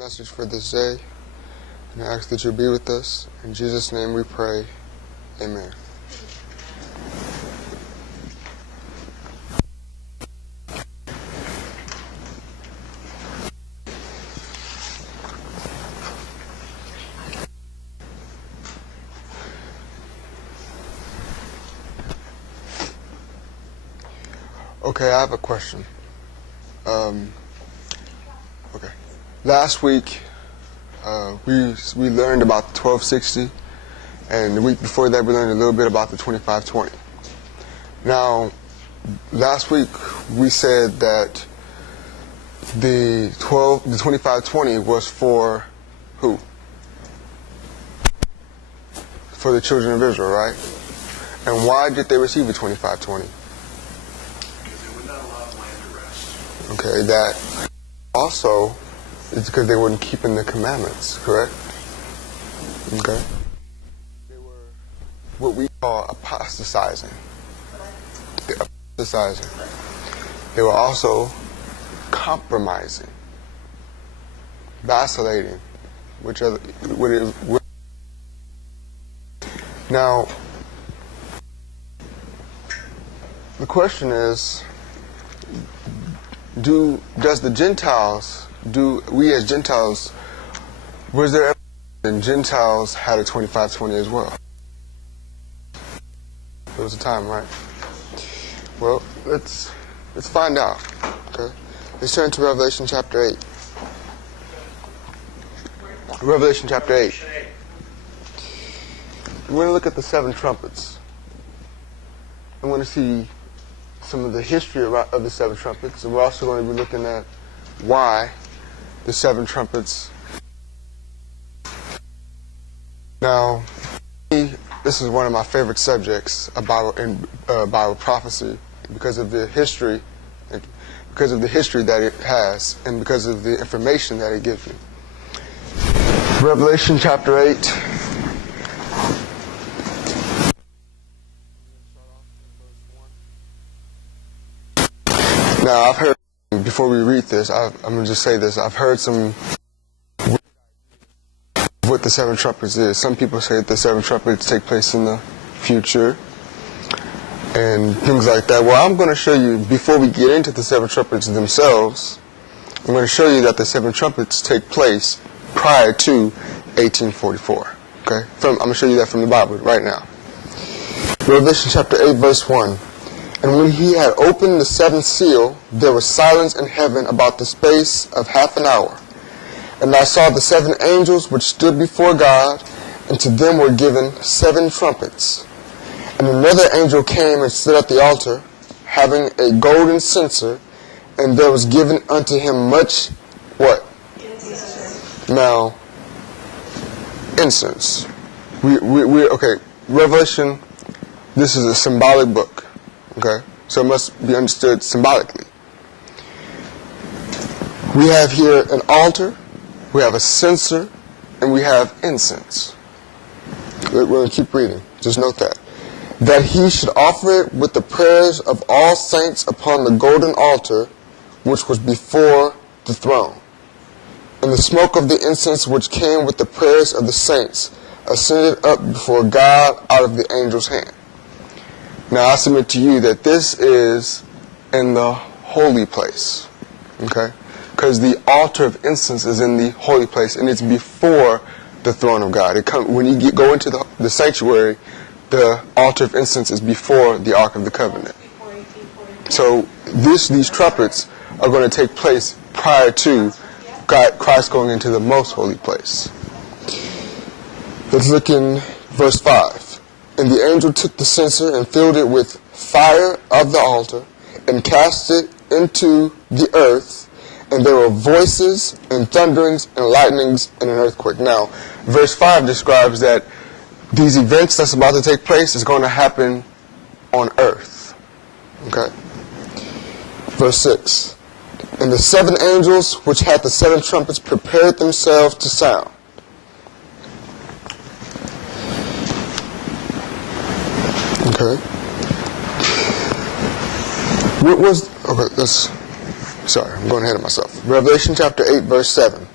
message for this day, and I ask that you'll be with us. In Jesus' name we pray. Amen. Okay, I have a question. Okay. Last week, we learned about the 1260, and the week before that we learned a little bit about the 2520. Now, last week we said that the 2520 was for who? For the children of Israel, right? And why did they receive the 2520? Okay, that also is because they weren't keeping the commandments, correct? Okay. They were what we call apostatizing. They were also compromising, vacillating, Now, the question is, does the Gentiles, we as Gentiles, was there ever when Gentiles had a 2520 as well? There was a time, right? Well, let's find out. Okay, let's turn to Revelation chapter 8. Revelation chapter 8. We're going to look at the 7 trumpets. I want to see some of the history of the 7 trumpets, and we're also going to be looking at why the 7 trumpets. Now, this is one of my favorite subjects about Bible prophecy because of the history, that it has, and because of the information that it gives you. Revelation chapter 8. Now, I've heard, before we read this, I'm going to just say this. I've heard some what the 7 trumpets is. Some people say that the 7 trumpets take place in the future and things like that. Well, I'm going to show you, before we get into the 7 trumpets themselves, I'm going to show you that the 7 trumpets take place prior to 1844. Okay? I'm going to show you that from the Bible right now. Revelation chapter 8, verse 1. And when he had opened the 7th seal, there was silence in heaven about the space of half an hour. And I saw the 7 angels which stood before God, and to them were given 7 trumpets. And another angel came and stood at the altar, having a golden censer, and there was given unto him much, what? Incense. Now, incense. Okay, Revelation, this is a symbolic book. Okay, so it must be understood symbolically. We have here an altar, we have a censer, and we have incense. We're going to keep reading. Just note that. That he should offer it with the prayers of all saints upon the golden altar, which was before the throne. And the smoke of the incense which came with the prayers of the saints ascended up before God out of the angel's hand. Now, I submit to you that this is in the holy place, okay? Because the altar of incense is in the holy place, and it's before the throne of God. When you go into the sanctuary, the altar of incense is before the Ark of the Covenant. So these trumpets are going to take place prior to Christ going into the most holy place. Let's look in verse 5. And the angel took the censer and filled it with fire of the altar and cast it into the earth. And there were voices and thunderings and lightnings and an earthquake. Now, verse 5 describes that these events that's about to take place is going to happen on earth. Okay? Verse 6. And the 7 angels which had the 7 trumpets prepared themselves to sound. Okay. Sorry, I'm going ahead of myself. Revelation chapter 8, verse 7.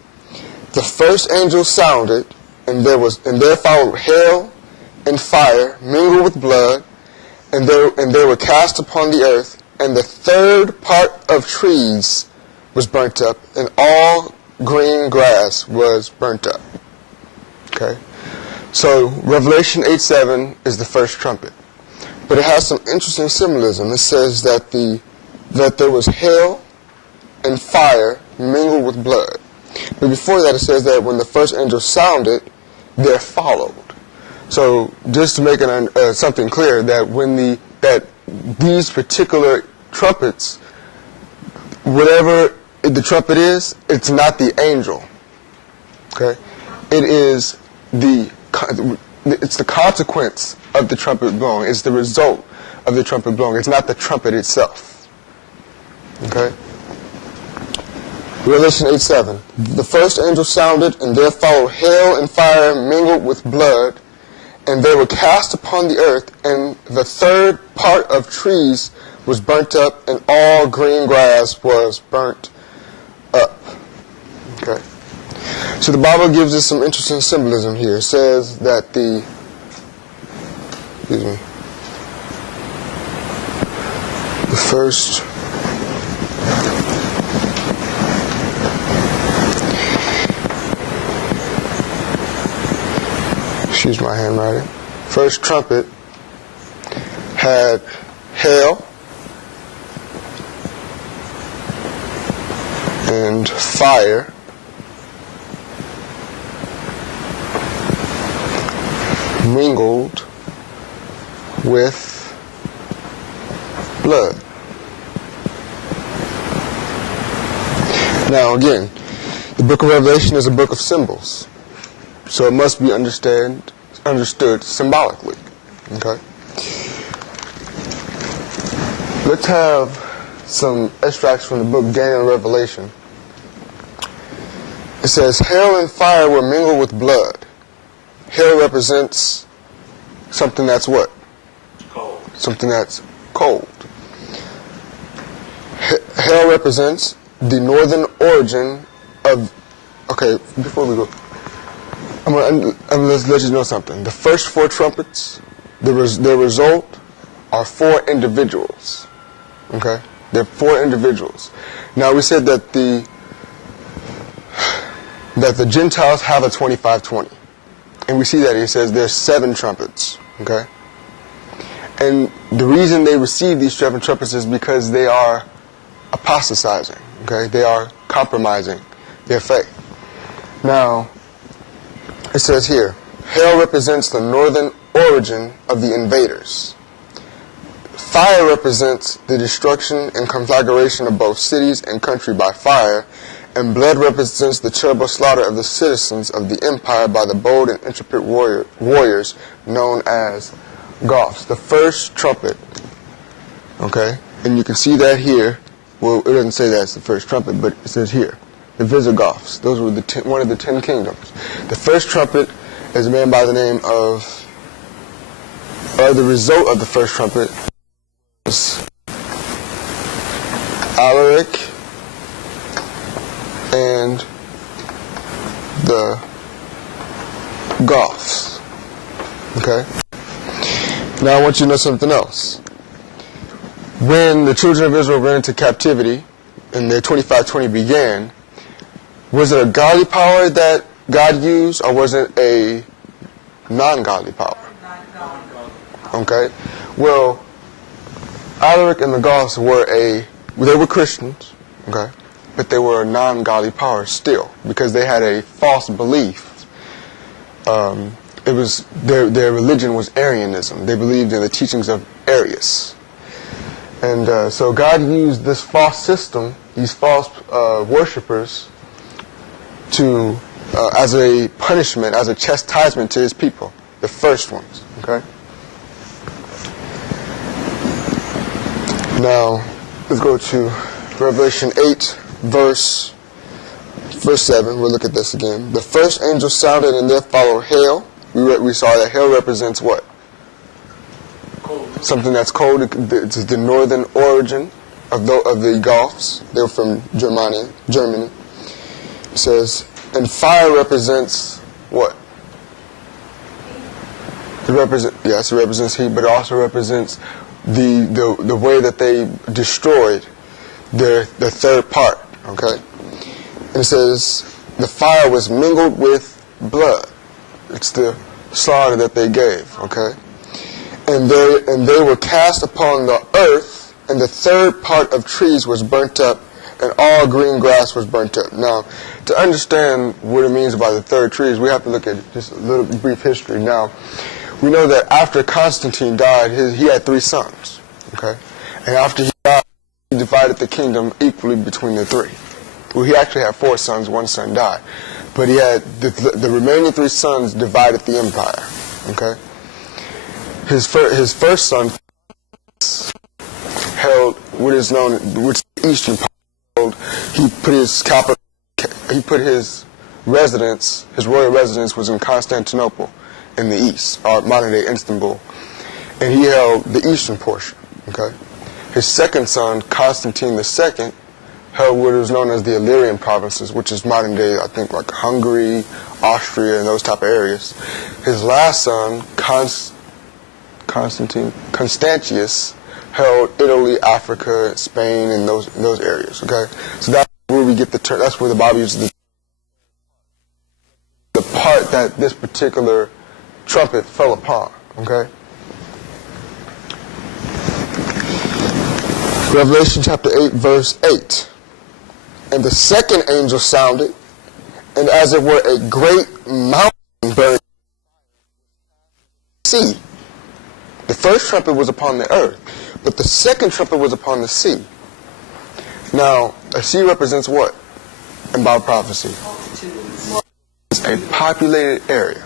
the first angel sounded, and there followed hail and fire mingled with blood, and they were cast upon the earth, and the third part of trees was burnt up, and all green grass was burnt up. Okay? So Revelation 8:7 is the first trumpet. But it has some interesting symbolism. It says that there was hail and fire mingled with blood. But before that, it says that when the first angel sounded, there followed. So just to make something clear, that these particular trumpets, whatever the trumpet is, it's not the angel. Okay, it is it's the consequence of the trumpet blowing. It's the result of the trumpet blowing. It's not the trumpet itself. Okay. Revelation 8:7. The first angel sounded, and there followed hail and fire mingled with blood, and they were cast upon the earth, and the third part of trees was burnt up, and all green grass was burnt up. Okay. So the Bible gives us some interesting symbolism here. It says that the first excuse my handwriting. First trumpet had hail and fire mingled with blood. Now again, the book of Revelation is a book of symbols, so it must be understood symbolically. Okay? Let's have some extracts from the book Daniel and Revelation. It says, hail and fire were mingled with blood. Hail represents something that's what? Cold. Something that's cold. Hail represents the northern origin of... Okay, before we go, I'm going to let you know something. The first four trumpets, their result are four individuals. Okay? They're four individuals. Now, we said that the Gentiles have a 25-20. And we see that it says there's 7 trumpets. Okay? And the reason they receive these 7 trumpets is because they are apostatizing. Okay? They are compromising their faith. Now, it says here, hail represents the northern origin of the invaders. Fire represents the destruction and conflagration of both cities and country by fire, and blood represents the terrible slaughter of the citizens of the empire by the bold and intrepid warriors known as Goths. The first trumpet, okay, and you can see that here. Well, it doesn't say that's the first trumpet, but it says here, the Visigoths. Those were one of the 10 kingdoms. The first trumpet is a man by the name of, or the result of the first trumpet was Alaric and the Goths. Okay? Now I want you to know something else. When the children of Israel went into captivity and their 25-20 began, was it a godly power that God used, or was it a non-godly power? Okay. Well, Alaric and the Goths they were Christians, okay, but they were a non-godly power still, because they had a false belief. It was their religion was Arianism. They believed in the teachings of Arius, and so God used this false system, these false worshipers, to as a punishment, as a chastisement to His people, the first ones. Okay. Now, let's go to Revelation 8, verse 7. We'll look at this again. The first angel sounded, and there followed hail. We saw that hail represents what? Cold. Something that's cold. It's the northern origin of the Goths. They were from Germany. It says, And fire represents what? It represents heat, but it also represents the way that they destroyed the third part. Okay, and it says the fire was mingled with blood. It's the slaughter that they gave. Okay, and they were cast upon the earth, and the third part of trees was burnt up, and all green grass was burnt up. Now, to understand what it means by the third trees, we have to look at just a little brief history. Now, we know that after Constantine died, he had 3 sons, okay? And after he died, he divided the kingdom equally between the 3. Well, he actually had 4 sons, 1 son died. But he had the remaining 3 sons divided the empire, okay? His first son held what is known, which the Eastern part. He put his residence, his royal residence was in Constantinople in the east, or modern-day Istanbul, and he held the eastern portion, okay? His second son, Constantine II, held what is known as the Illyrian provinces, which is modern-day, I think, like Hungary, Austria, and those type of areas. His last son, Constantius, held Italy, Africa, Spain, and those areas, okay? So that's where we get the term, that's where the Bible uses the part that this particular trumpet fell upon, okay? Revelation chapter 8, verse 8. And the second angel sounded, and as it were a great mountain burning sea. The first trumpet was upon the earth, but the second trumpet was upon the sea. Now, a sea represents what in Bible prophecy? It's a populated area,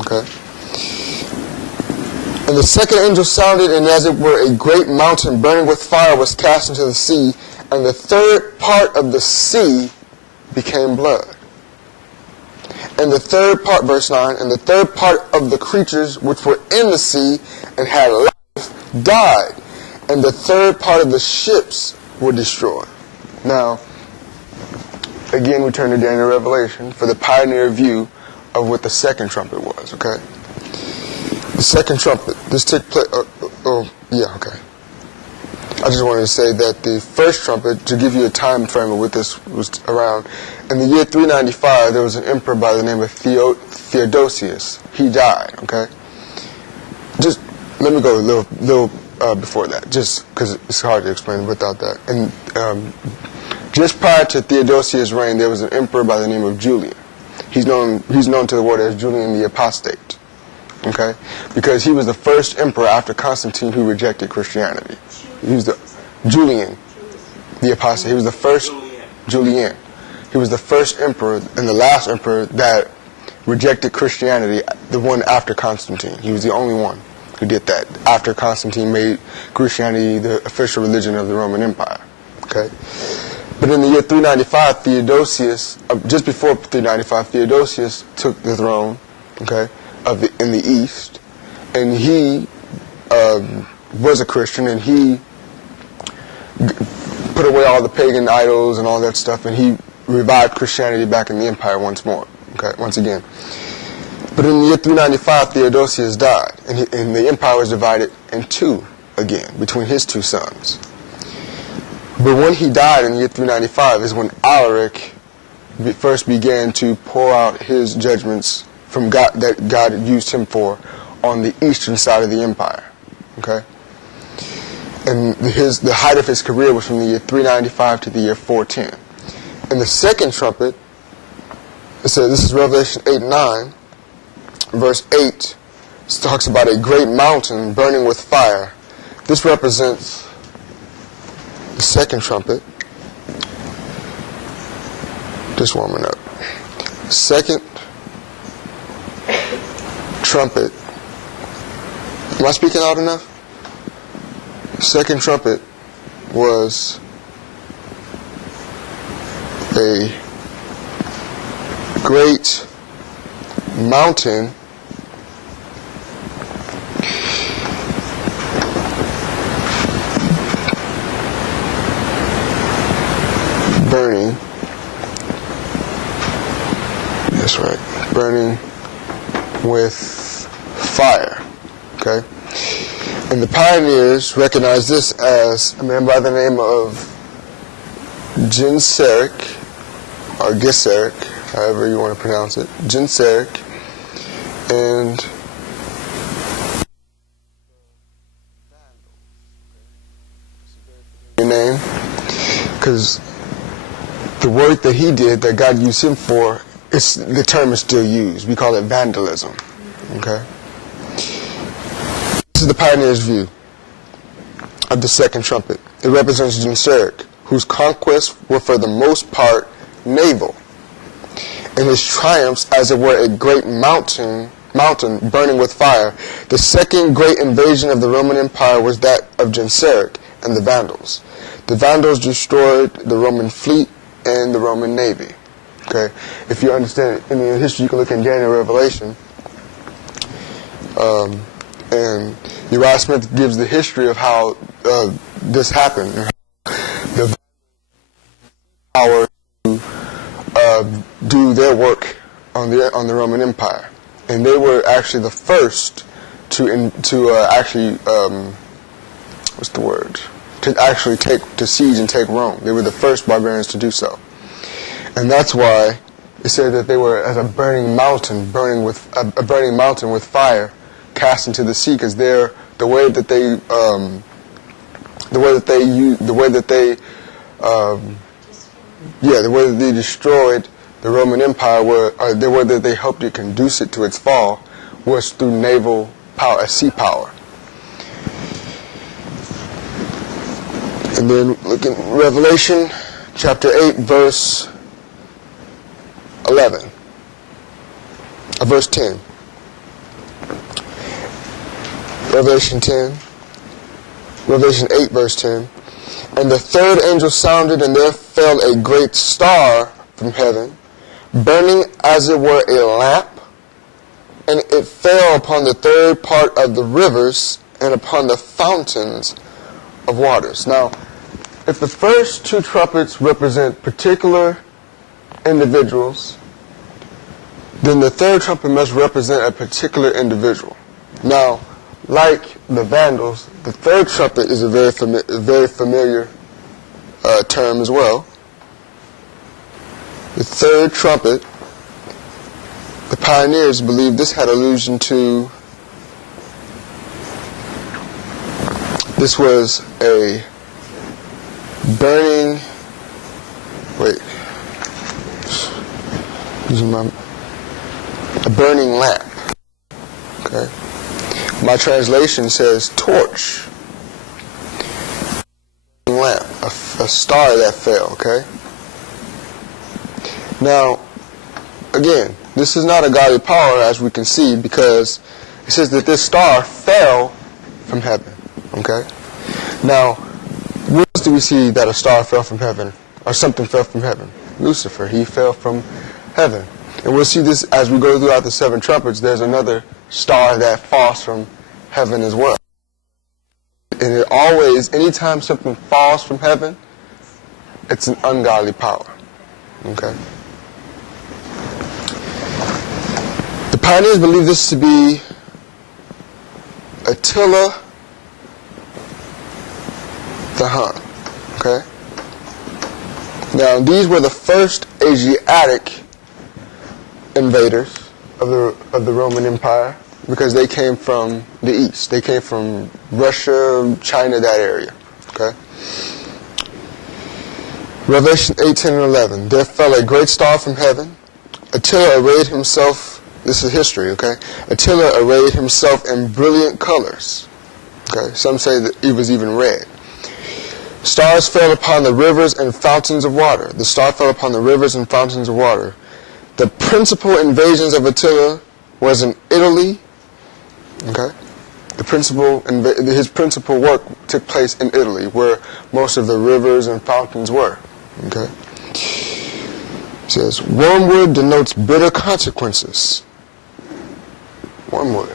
okay? And the second angel sounded, and as it were a great mountain burning with fire was cast into the sea, and the third part of the sea became blood. And the third part, verse 9, and the third part of the creatures which were in the sea and had life died, and the third part of the ships were destroyed. Now, again, we turn to Daniel Revelation for the pioneer view of what the second trumpet was, okay? The second trumpet, this took place, okay. I just wanted to say that the first trumpet, to give you a time frame of what this was around, in the year 395, there was an emperor by the name of Theodosius. He died, okay? Just, let me go a little before that, just because it's hard to explain without that. And just prior to Theodosius' reign, there was an emperor by the name of Julian. He's known to the world as Julian the Apostate, okay? Because he was the first emperor after Constantine who rejected Christianity. He was Julian the Apostate. He was the first Julian. He was the first emperor and the last emperor that rejected Christianity, the one after Constantine. He was the only one who did that after Constantine made Christianity the official religion of the Roman Empire, okay? But in the year 395, just before 395, Theodosius took the throne, okay, in the east, and he was a Christian, and he put away all the pagan idols and all that stuff, and he revived Christianity back in the empire once again. But in the year 395, Theodosius died, and the empire was divided in two again between his 2 sons. But when he died in the year 395 is when Alaric first began to pour out his judgments from God that God had used him for on the eastern side of the empire. Okay? And the height of his career was from the year 395 to the year 410. And the second trumpet, it says, this is Revelation 8:9, verse 8, talks about a great mountain burning with fire. This represents the second trumpet. Just warming up. Second trumpet. Am I speaking loud enough? Second trumpet was a great mountain burning fire. Okay? And the pioneers recognized this as a man by the name of Genseric, or Geseric, however you want to pronounce it, Genseric, and your name, because the work that he did, that God used him for, the term is still used. We call it vandalism. Okay? This is the pioneer's view of the second trumpet. It represents Genseric, whose conquests were for the most part naval, and his triumphs as it were a great mountain burning with fire. The second great invasion of the Roman Empire was that of Genseric and the Vandals. The Vandals destroyed the Roman fleet and the Roman navy. Okay, if you understand any history, you can look in Daniel, Revelation, and Uriah Smith gives the history of how this happened. The power to do their work on the Roman Empire, and they were actually the first to actually to siege and take Rome. They were the first barbarians to do so, and that's why it said that they were as a burning mountain, burning with fire, cast into the sea, because the way that they destroyed the Roman Empire, the way that they helped it conduce it to its fall, was through naval power, sea power. And then look in Revelation chapter 8, verse 11, verse 10. Revelation 8, verse 10. And the third angel sounded, and there fell a great star from heaven, burning as it were a lamp, and it fell upon the third part of the rivers and upon the fountains of waters. Now, if the first two trumpets represent particular individuals, then the third trumpet must represent a particular individual. Now, like the Vandals, the third trumpet is a very familiar term as well. The third trumpet, the pioneers believed this had allusion to, this was a burning, a burning lamp. Okay. My translation says torch, lamp, a star that fell. Okay. Now, again, this is not a godly power, as we can see, because it says that this star fell from heaven. Okay. Now, where else do we see that a star fell from heaven, or something fell from heaven? Lucifer, he fell from heaven. And we'll see this as we go throughout the seven trumpets. There's another star that falls from heaven as well. And it always, anytime something falls from heaven, it's an ungodly power. Okay? The pioneers believe this to be Attila the Hun. Okay? Now, these were the first Asiatic invaders of the Roman Empire, because they came from the east. They came from Russia, China, that area. Okay? Revelation 8, 10, and 11. There fell a great star from heaven. Attila arrayed himself, this is history, okay? Attila arrayed himself in brilliant colors. Okay? Some say that he was even red. Stars fell upon the rivers and fountains of water. The star fell upon the rivers and fountains of water. The principal invasions of Attila was in Italy. Okay, his principal work took place in Italy, where most of the rivers and fountains were. Okay, it says wormwood denotes bitter consequences. Wormwood.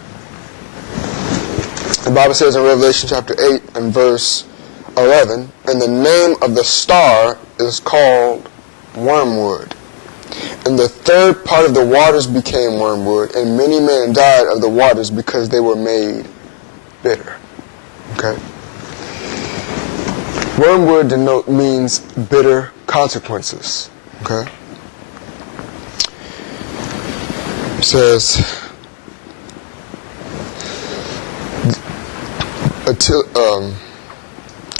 The Bible says in Revelation chapter 8 and verse 11, and the name of the star is called wormwood. And the third part of the waters became wormwood, and many men died of the waters because they were made bitter. Okay? Wormwood means bitter consequences. Okay? It says, let's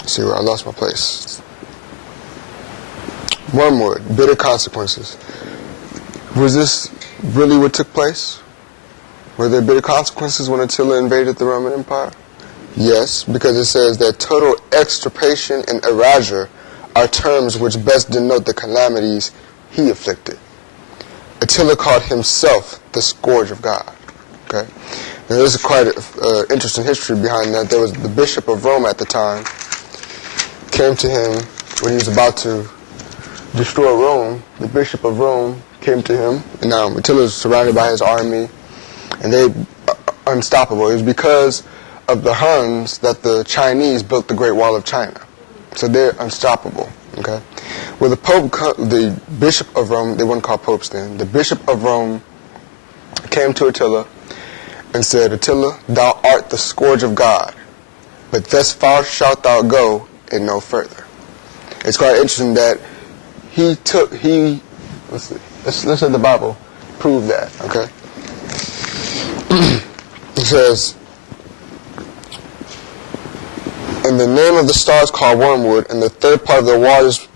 see where I lost my place. Wormwood, bitter consequences. Was this really what took place? Were there bitter consequences when Attila invaded the Roman Empire? Yes, because it says that total extirpation and erasure are terms which best denote the calamities he afflicted. Attila called himself the scourge of God. Okay? Now, there's quite an interesting history behind that. There was the Bishop of Rome at the time, came to him when he was about to destroy Rome. The Bishop of Rome came to him, and now Attila was surrounded by his army, and they unstoppable. It was because of the Huns that the Chinese built the Great Wall of China. So they're unstoppable. Okay? Well, the Bishop of Rome, they weren't called popes then, the Bishop of Rome came to Attila and said, Attila, thou art the scourge of God, but thus far shalt thou go and no further. It's quite interesting that let's let the Bible prove that, okay? It says, and the name of the stars called wormwood, and the third part of the waters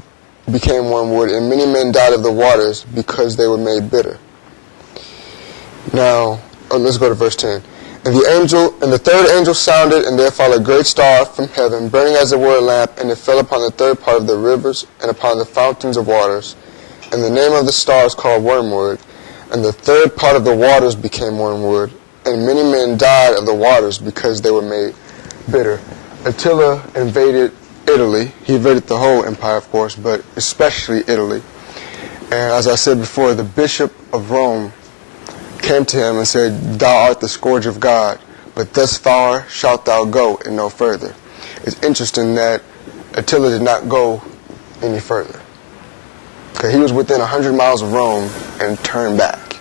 became wormwood, and many men died of the waters because they were made bitter. Now, let's go to verse 10. And the third angel sounded, and there fell a great star from heaven, burning as it were a lamp, and it fell upon the third part of the rivers and upon the fountains of waters. And the name of the star is called wormwood, and the third part of the waters became wormwood, and many men died of the waters because they were made bitter. Attila invaded Italy. He invaded the whole empire, of course, but especially Italy. And as I said before, the Bishop of Rome came to him and said, thou art the scourge of God, but thus far shalt thou go and no further. It's interesting that Attila did not go any further. Okay, he was within 100 miles of Rome and turned back.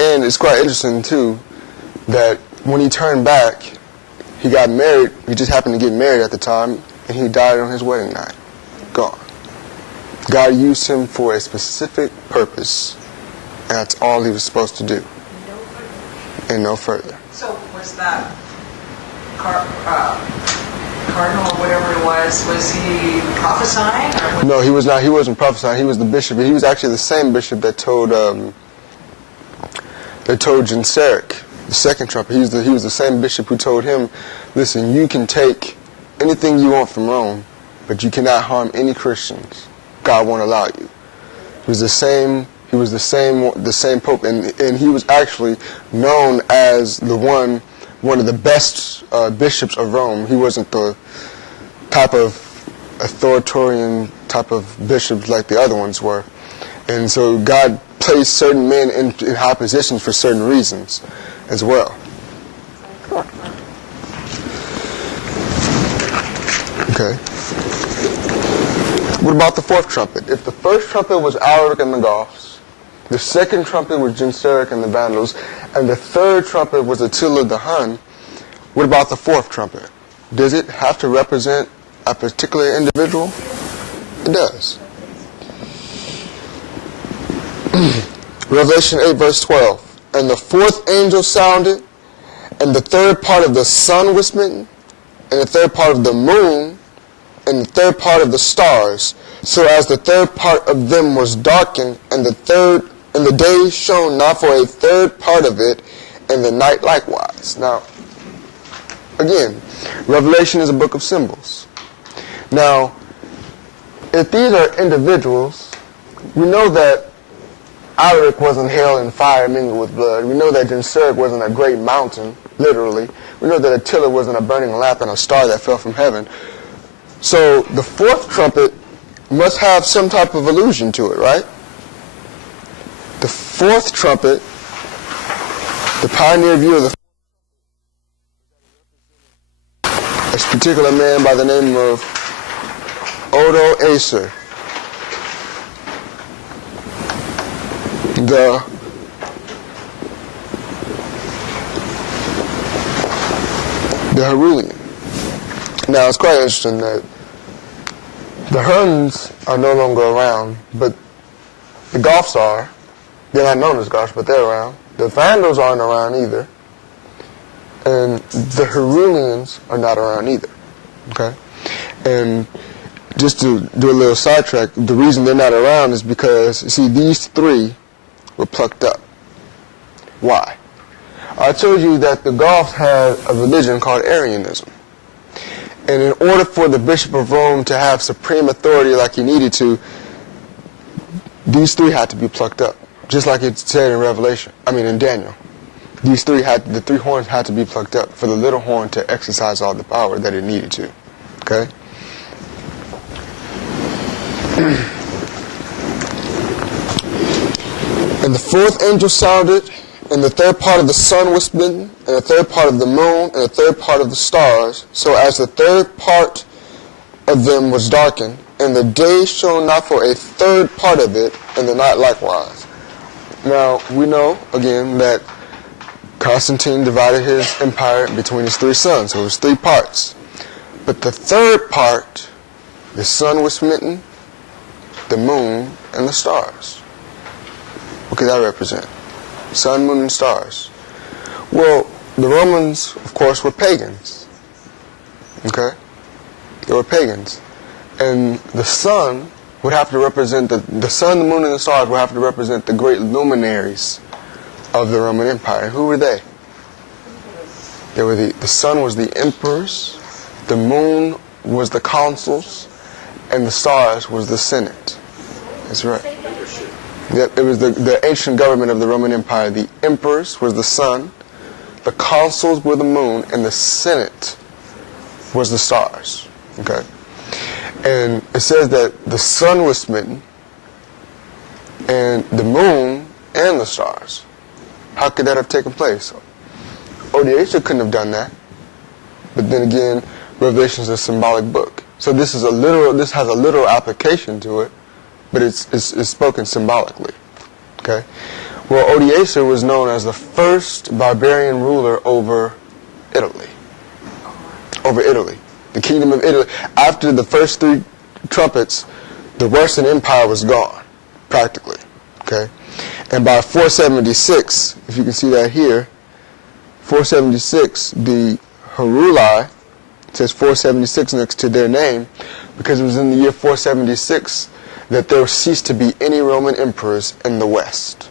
And it's quite interesting, too, that when he turned back, he got married. He just happened to get married at the time, and he died on his wedding night. Gone. God used him for a specific purpose, and that's all he was supposed to do. And no further. So was that cardinal or whatever it was he prophesying? Or No, he was not. He wasn't prophesying. He was the bishop. He was actually the same bishop that told Genseric, the second trumpet. He was the same bishop who told him, listen, you can take anything you want from Rome, but you cannot harm any Christians. God won't allow you. He was the same pope, and he was actually known as one of the best bishops of Rome. He wasn't the type of authoritarian type of bishops like the other ones were. And so God placed certain men in high positions for certain reasons as well. Okay. What about the fourth trumpet? If the first trumpet was Alaric and the Goths, the second trumpet was Genseric and the Vandals, and the third trumpet was Attila the Hun, what about the fourth trumpet? Does it have to represent a particular individual? It does. Revelation 8 verse 12. And the fourth angel sounded, and the third part of the sun was smitten, and the third part of the moon, and the third part of the stars, so as the third part of them was darkened, and the day shone not for a third part of it, and the night likewise. Now, again, Revelation is a book of symbols. Now, if these are individuals, we know that Alaric wasn't hail and fire mingled with blood. We know that Genseric wasn't a great mountain, literally. We know that Attila wasn't a burning lamp and a star that fell from heaven. So the fourth trumpet must have some type of allusion to it, right? The fourth trumpet, the pioneer view of this particular man by the name of Odo Acer. the Herulian. Now, it's quite interesting that the Huns are no longer around, but the Goths are. They're not known as Goths, but they're around. The Vandals aren't around either. And the Herulians are not around either. Okay? And just to do a little sidetrack, the reason they're not around is because, you see, these three were plucked up. Why? I told you that the Goths had a religion called Arianism. And in order for the Bishop of Rome to have supreme authority like he needed to, these three had to be plucked up. Just like it said in Daniel. The three horns had to be plucked up for the little horn to exercise all the power that it needed to. Okay? And the fourth angel sounded, and the third part of the sun was smitten, and the third part of the moon, and the third part of the stars, so as the third part of them was darkened, and the day shone not for a third part of it, and the night likewise. Now, we know, again, that Constantine divided his empire between his three sons, so it was three parts. But the third part, the sun was smitten, the moon, and the stars. What could that represent? Sun, moon, and stars. Well, the Romans, of course, were pagans. Okay? They were pagans. And the sun would have to represent, the sun, the moon, and the stars would have to represent the great luminaries of the Roman Empire. And who were they? They were the sun was the emperors, the moon was the consuls, and the stars was the Senate. That's right. Yep, it was the ancient government of the Roman Empire. The emperors was the sun, the consuls were the moon, and the Senate was the stars. Okay? And it says that the sun was smitten, and the moon, and the stars. How could that have taken place? Odysseus couldn't have done that. But then again, Revelation is a symbolic book. So this has a literal application to it, but it's spoken symbolically. Okay? Well, Odysseus was known as the first barbarian ruler over Italy. The kingdom of Italy. After the first three trumpets, the Western Empire was gone, practically. Okay? And by 476, if you can see that here, 476, the Heruli, it says 476 next to their name, because it was in the year 476 that there ceased to be any Roman emperors in the West.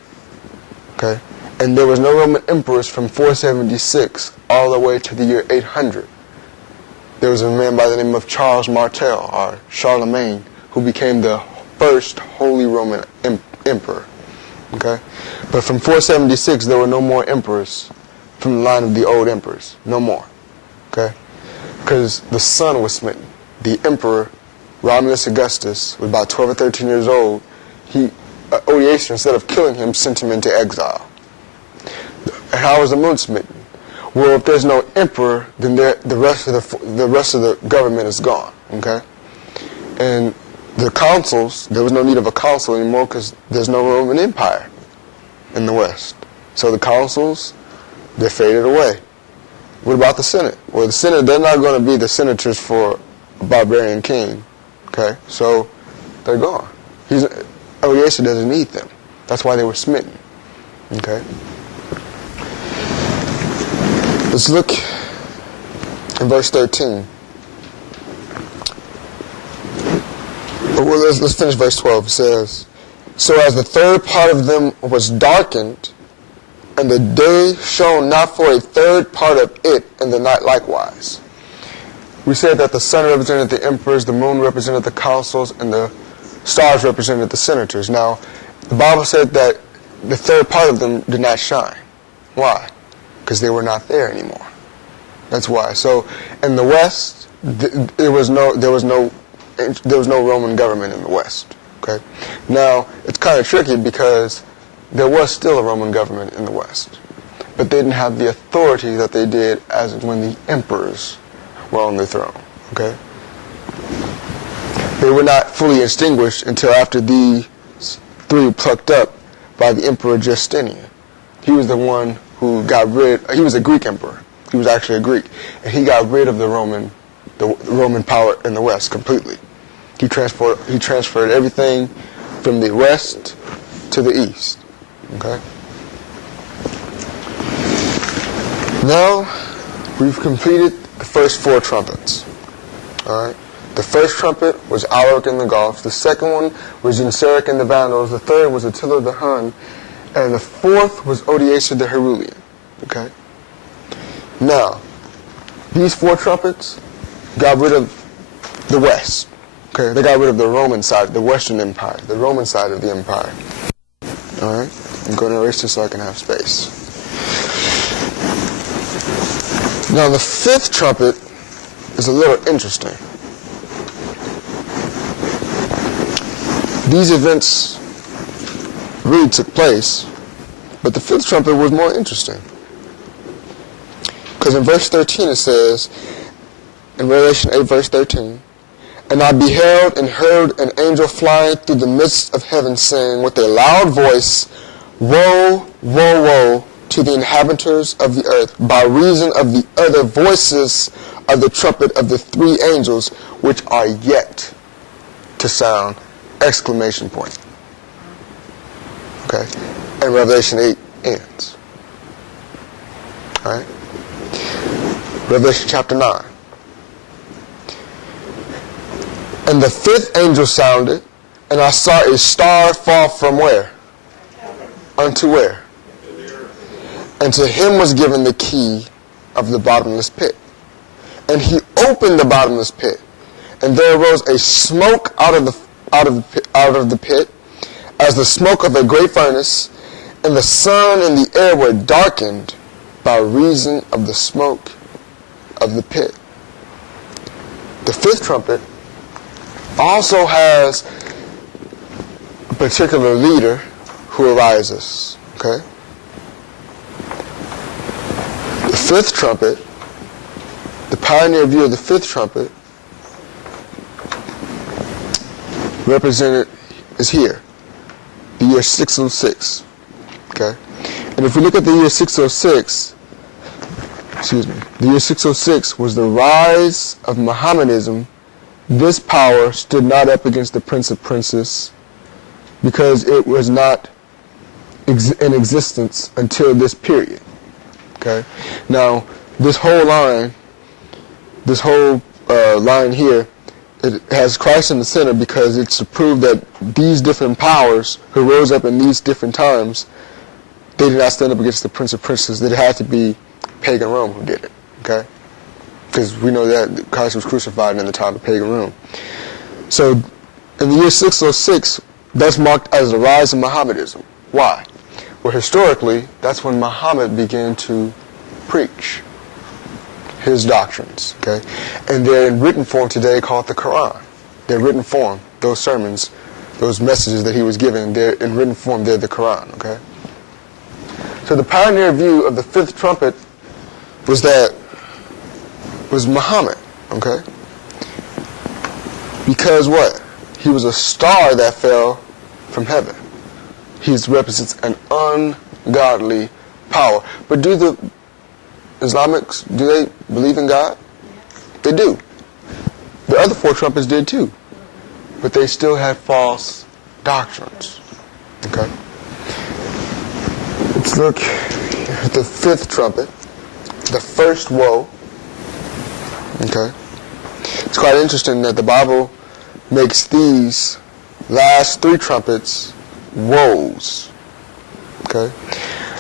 Okay? And there was no Roman emperors from 476 all the way to the year 800. There was a man by the name of Charles Martel, or Charlemagne, who became the first Holy Roman emperor. Okay? But from 476, there were no more emperors from the line of the old emperors. No more. Okay? Because the sun was smitten. The emperor, Romulus Augustus, was about 12 or 13 years old. Odysseus, instead of killing him, sent him into exile. And how was the moon smitten? Well, if there's no emperor, then the rest of the government is gone. Okay? And the consuls, there was no need of a consul anymore because there's no Roman Empire in the West. So the consuls, they faded away. What about the Senate? Well, the Senate, they're not going to be the senators for a barbarian king. Okay? So they're gone. Odysseus doesn't need them. That's why they were smitten. Okay? Let's look in verse 13. Well, let's finish verse 12. It says, so as the third part of them was darkened, and the day shone not for a third part of it, and the night likewise. We said that the sun represented the emperors, the moon represented the consuls, and the stars represented the senators. Now, the Bible said that the third part of them did not shine. Why? Because they were not there anymore. That's why. So, in the West, there was no Roman government in the West. Okay. Now, it's kind of tricky because there was still a Roman government in the West, but they didn't have the authority that they did as when the emperors were on the throne. Okay. They were not fully extinguished until after these three were plucked up by the Emperor Justinian. He was the one who got rid, he was a Greek emperor. He was actually a Greek. And he got rid of the Roman power in the West completely. He transferred everything from the West to the East. Okay? Now, we've completed the first 4 trumpets. All right? The first trumpet was Alaric and the Goths. The second one was Genseric and the Vandals. The third was Attila the Hun. And the fourth was Odoacer the Herulian. Okay? Now, these 4 trumpets got rid of the West. Okay? They got rid of the Roman side, the Western Empire, the Roman side of the empire. All right? I'm going to erase this so I can have space. Now, the 5th trumpet is a little interesting. These events really took place, but the 5th trumpet was more interesting. Because in verse 13 it says, in Revelation 8 verse 13, "And I beheld and heard an angel flying through the midst of heaven, saying with a loud voice, Woe, woe, woe to the inhabitants of the earth, by reason of the other voices of the trumpet of the 3 angels, which are yet to sound!" Exclamation point. Okay? And Revelation 8 ends. Alright? Revelation chapter 9. "And the 5th angel sounded, and I saw a star fall from where? Unto where? And to him was given the key of the bottomless pit. And he opened the bottomless pit, and there arose a smoke out of the pit, as the smoke of a great furnace, and the sun and the air were darkened by reason of the smoke of the pit." The 5th trumpet also has a particular leader who arises. Okay? The 5th trumpet, the pioneer view of the 5th trumpet, represented is here, the year 606. Okay? And if we look at the year 606, the year 606 was the rise of Mohammedanism. This power stood not up against the Prince of Princes because it was not in existence until this period. Okay? Now, this whole line here, it has Christ in the center because it's to prove that these different powers who rose up in these different times, they did not stand up against the Prince of Princes. It had to be pagan Rome who did it. Okay? Because we know that Christ was crucified in the time of pagan Rome. So, in the year 606, that's marked as the rise of Mohammedanism. Why? Well, historically, that's when Muhammad began to preach his doctrines, okay? And they're in written form today called the Quran. They're written form, those sermons, those messages that he was giving, they're in written form, they're the Quran, okay? So the pioneer view of the 5th trumpet was Muhammad, okay? Because what? He was a star that fell from heaven. He represents an ungodly power. But do the Islamics, do they believe in God? They do. The other 4 trumpets did too. But they still had false doctrines. Okay? Let's look at the 5th trumpet, the first woe. Okay? It's quite interesting that the Bible makes these last 3 trumpets woes. Okay?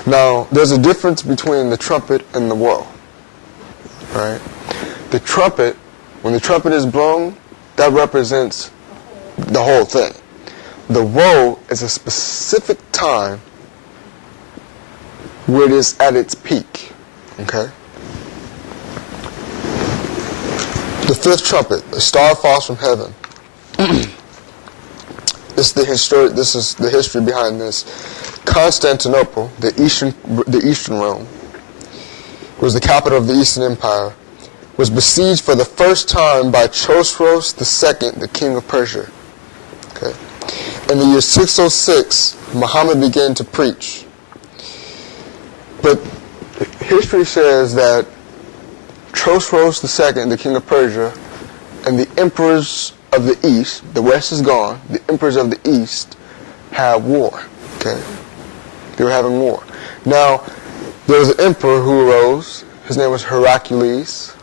Now, there's a difference between the trumpet and the woe. Right? The trumpet, when the trumpet is blown, that represents the whole thing. The woe is a specific time where it is at its peak. Okay? The 5th trumpet, a star falls from heaven. This is the history behind this. Constantinople, the Eastern Rome, was the capital of the Eastern Empire, was besieged for the first time by Chosroes II, the king of Persia. Okay. In the year 606, Muhammad began to preach. But history says that Chosroes II, the king of Persia, and the emperors of the East, the West is gone, the emperors of the East had war. Okay? They were having war. Now, there was an emperor who arose. His name was Heracles.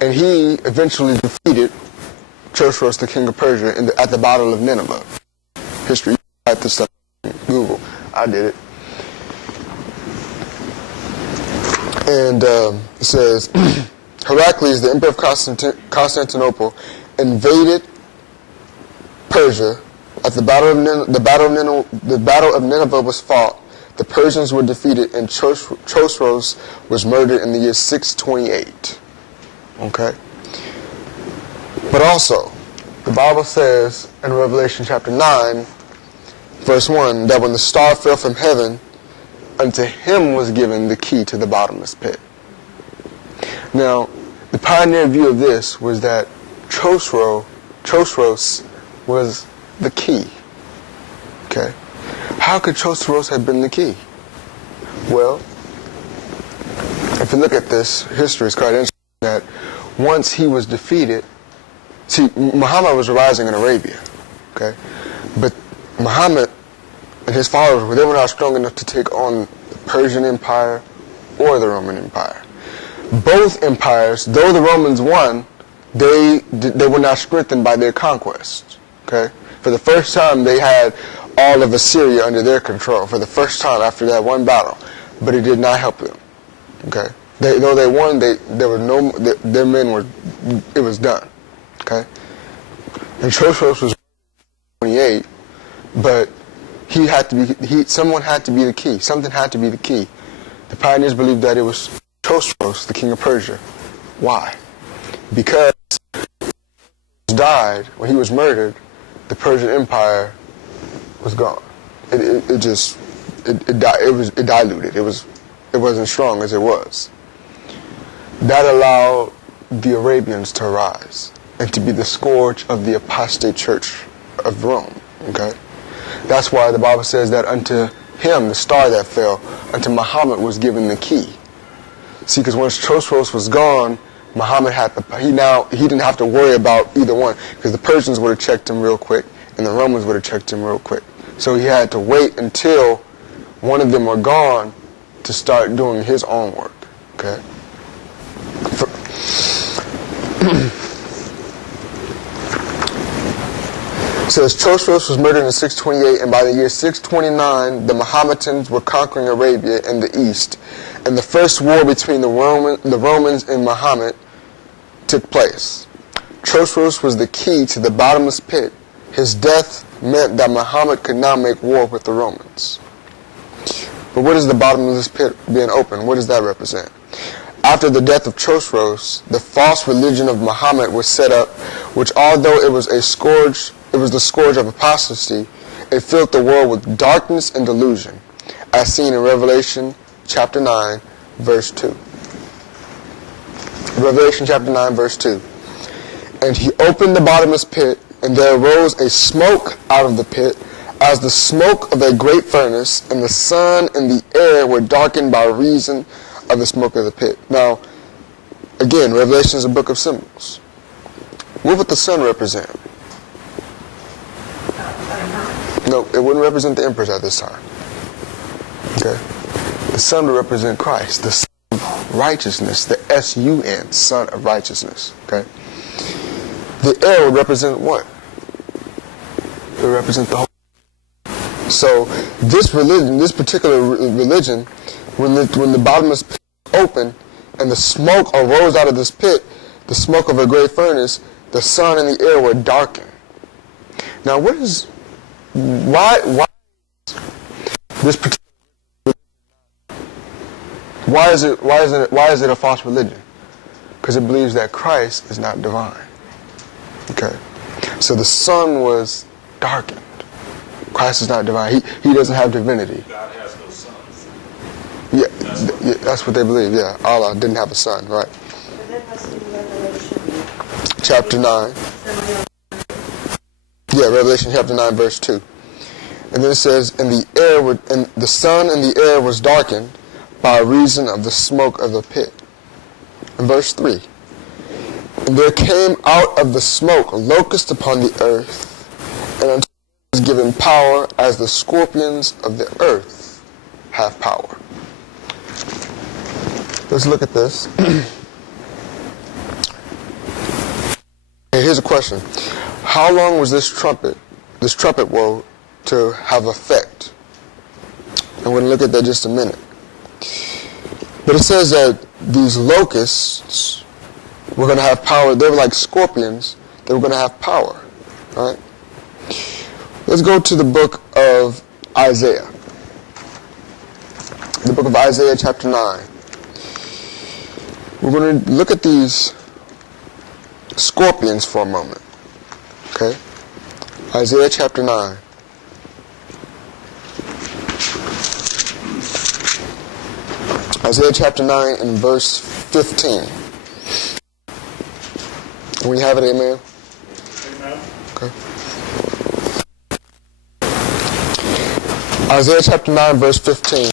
And he eventually defeated Chosroes, the king of Persia, at the Battle of Nineveh. History, I had this stuff on Google. I did it. And it says, Heracles, the emperor of Constantinople, invaded Persia. At the Battle of Nineveh was fought. The Persians were defeated, and Chosroes was murdered in the year 628. Okay? But also, the Bible says in Revelation chapter 9, verse 1, that when the star fell from heaven, unto him was given the key to the bottomless pit. Now, the pioneer view of this was that Chosroes was the key. Okay? How could Chosroes have been the key? Well, if you look at this, history is quite interesting that once he was defeated, see, Muhammad was rising in Arabia, okay? But Muhammad and his followers, they were not strong enough to take on the Persian Empire or the Roman Empire. Both empires, though the Romans won, they were not strengthened by their conquest, okay? For the first time, they had all of Assyria under their control, for the first time after that one battle. But it did not help them, okay? Though they won, their men were, it was done, okay? And Chosroes was 28, but someone had to be the key. Something had to be the key. The pioneers believed that it was Chosroes, the king of Persia. Why? Because he died, when he was murdered, the Persian Empire was gone. It diluted. It wasn't strong as it was. That allowed the Arabians to rise and to be the scourge of the apostate church of Rome. Okay? That's why the Bible says that unto him, the star that fell, unto Muhammad was given the key. See, because once Chosroes was gone, Muhammad he didn't have to worry about either one, because the Persians would have checked him real quick and the Romans would have checked him real quick. So he had to wait until one of them were gone to start doing his own work. Okay? It says Chosroes was murdered in 628, and by the year 629, the Mohammedans were conquering Arabia and the East, and the first war between the Romans and Muhammad took place. Chosroes was the key to the bottomless pit. His death meant that Muhammad could now make war with the Romans. But what is the bottomless pit being open? What does that represent? After the death of Chosroes, the false religion of Muhammad was set up, which although it was the scourge of apostasy, it filled the world with darkness and delusion, as seen in Revelation chapter 9, verse 2. Revelation chapter 9, verse 2. And he opened the bottomless pit, and there arose a smoke out of the pit, as the smoke of a great furnace, and the sun and the air were darkened by reason of the smoke of the pit. Now, again, Revelation is a book of symbols. What would the sun represent? No, it wouldn't represent the emperors at this time. Okay? The sun would represent Christ, the Son of Righteousness, the S-U-N, Son of Righteousness. Okay? The air would represent what? It would represent the whole. So this religion, this particular religion, when the bottomless pit opened and the smoke arose out of this pit, the smoke of a great furnace, the sun and the air were darkened. Now, why this particular religion, why is it a false religion? Because it believes that Christ is not divine. Okay, so the sun was darkened. Christ is not divine. He doesn't have divinity. God has no sons. Yeah, that's what they believe. Yeah, Allah didn't have a son, right? But that was in Revelation. Chapter 9. Yeah, Revelation chapter 9, verse 2. And then it says, and the sun and the air was darkened by reason of the smoke of the pit. In verse 3, and there came out of the smoke locusts upon the earth, and unto them was given power as the scorpions of the earth have power. Let's look at this. Here's a question. How long was this trumpet woe to have effect? And we're going to look at that in just a minute. But it says that these locusts were going to have power. They were like scorpions. They were going to have power. All right? Let's go to the book of Isaiah. The book of Isaiah chapter 9. We're going to look at these scorpions for a moment. Okay? Isaiah chapter 9. Isaiah chapter 9 and verse 15. When you have it, amen? Amen. Okay. Isaiah chapter 9 verse 15.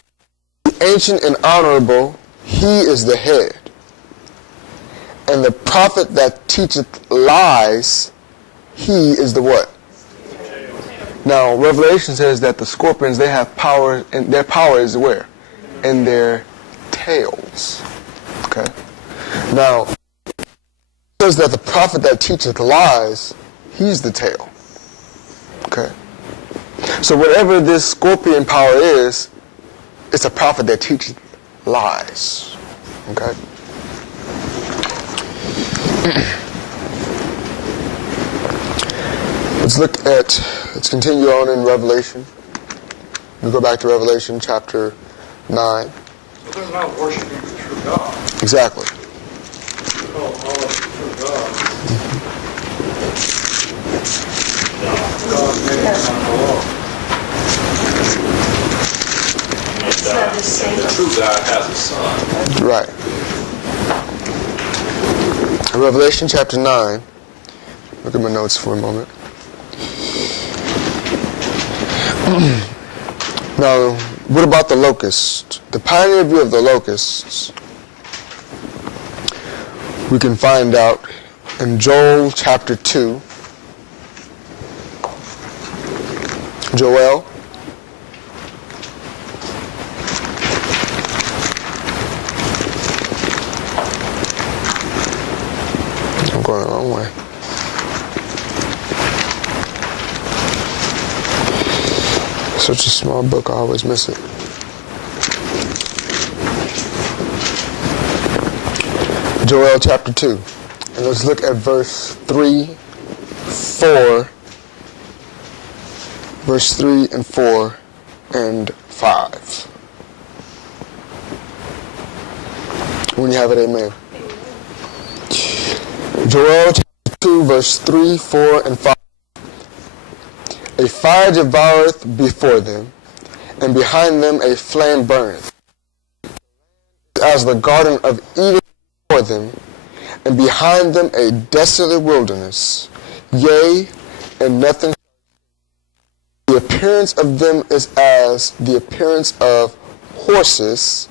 The ancient and honorable, he is the head. And the prophet that teacheth lies, he is the what? Now, Revelation says that the scorpions, they have power, and their power is where? In their tails. Okay? Now, it says that the prophet that teacheth lies, he's the tail. Okay? So whatever this scorpion power is, it's a prophet that teacheth lies. Okay? Let's continue on in Revelation. We go back to Revelation chapter 9. So they're not worshiping the true God. Exactly. They call all of the true God. God made it on the law. And The true God has a son. Right. Revelation chapter 9. Look at my notes for a moment. Now, what about the locusts? The pioneer view of the locusts, we can find out in Joel chapter 2. Joel. I'm going the wrong way. Such a small book, I always miss it. Joel chapter 2. And let's look at verse 3, 4, verse 3 and 4 and 5. When you have it, amen. Joel chapter 2, verse 3, 4, and 5. A fire devoureth before them, and behind them a flame burneth. As the garden of Eden before them, and behind them a desolate wilderness. Yea, and nothing. The appearance of them is as the appearance of horses,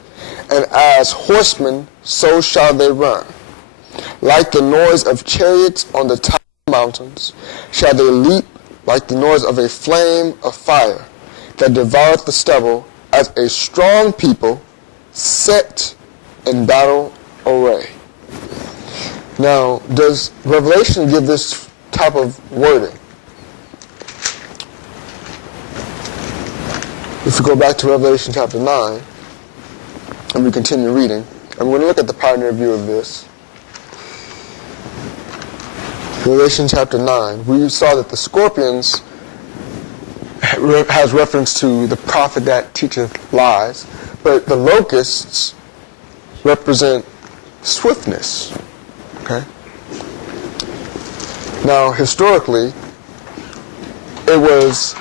and as horsemen, so shall they run. Like the noise of chariots on the top of mountains, shall they leap, like the noise of a flame of fire that devoureth the stubble, as a strong people set in battle array. Now, does Revelation give this type of wording? If we go back to Revelation chapter 9, and we continue reading, and we're going to look at the pioneer view of this. Revelation chapter 9, we saw that the scorpions has reference to the prophet that teacheth lies, but the locusts represent swiftness. Okay? Now, historically, it was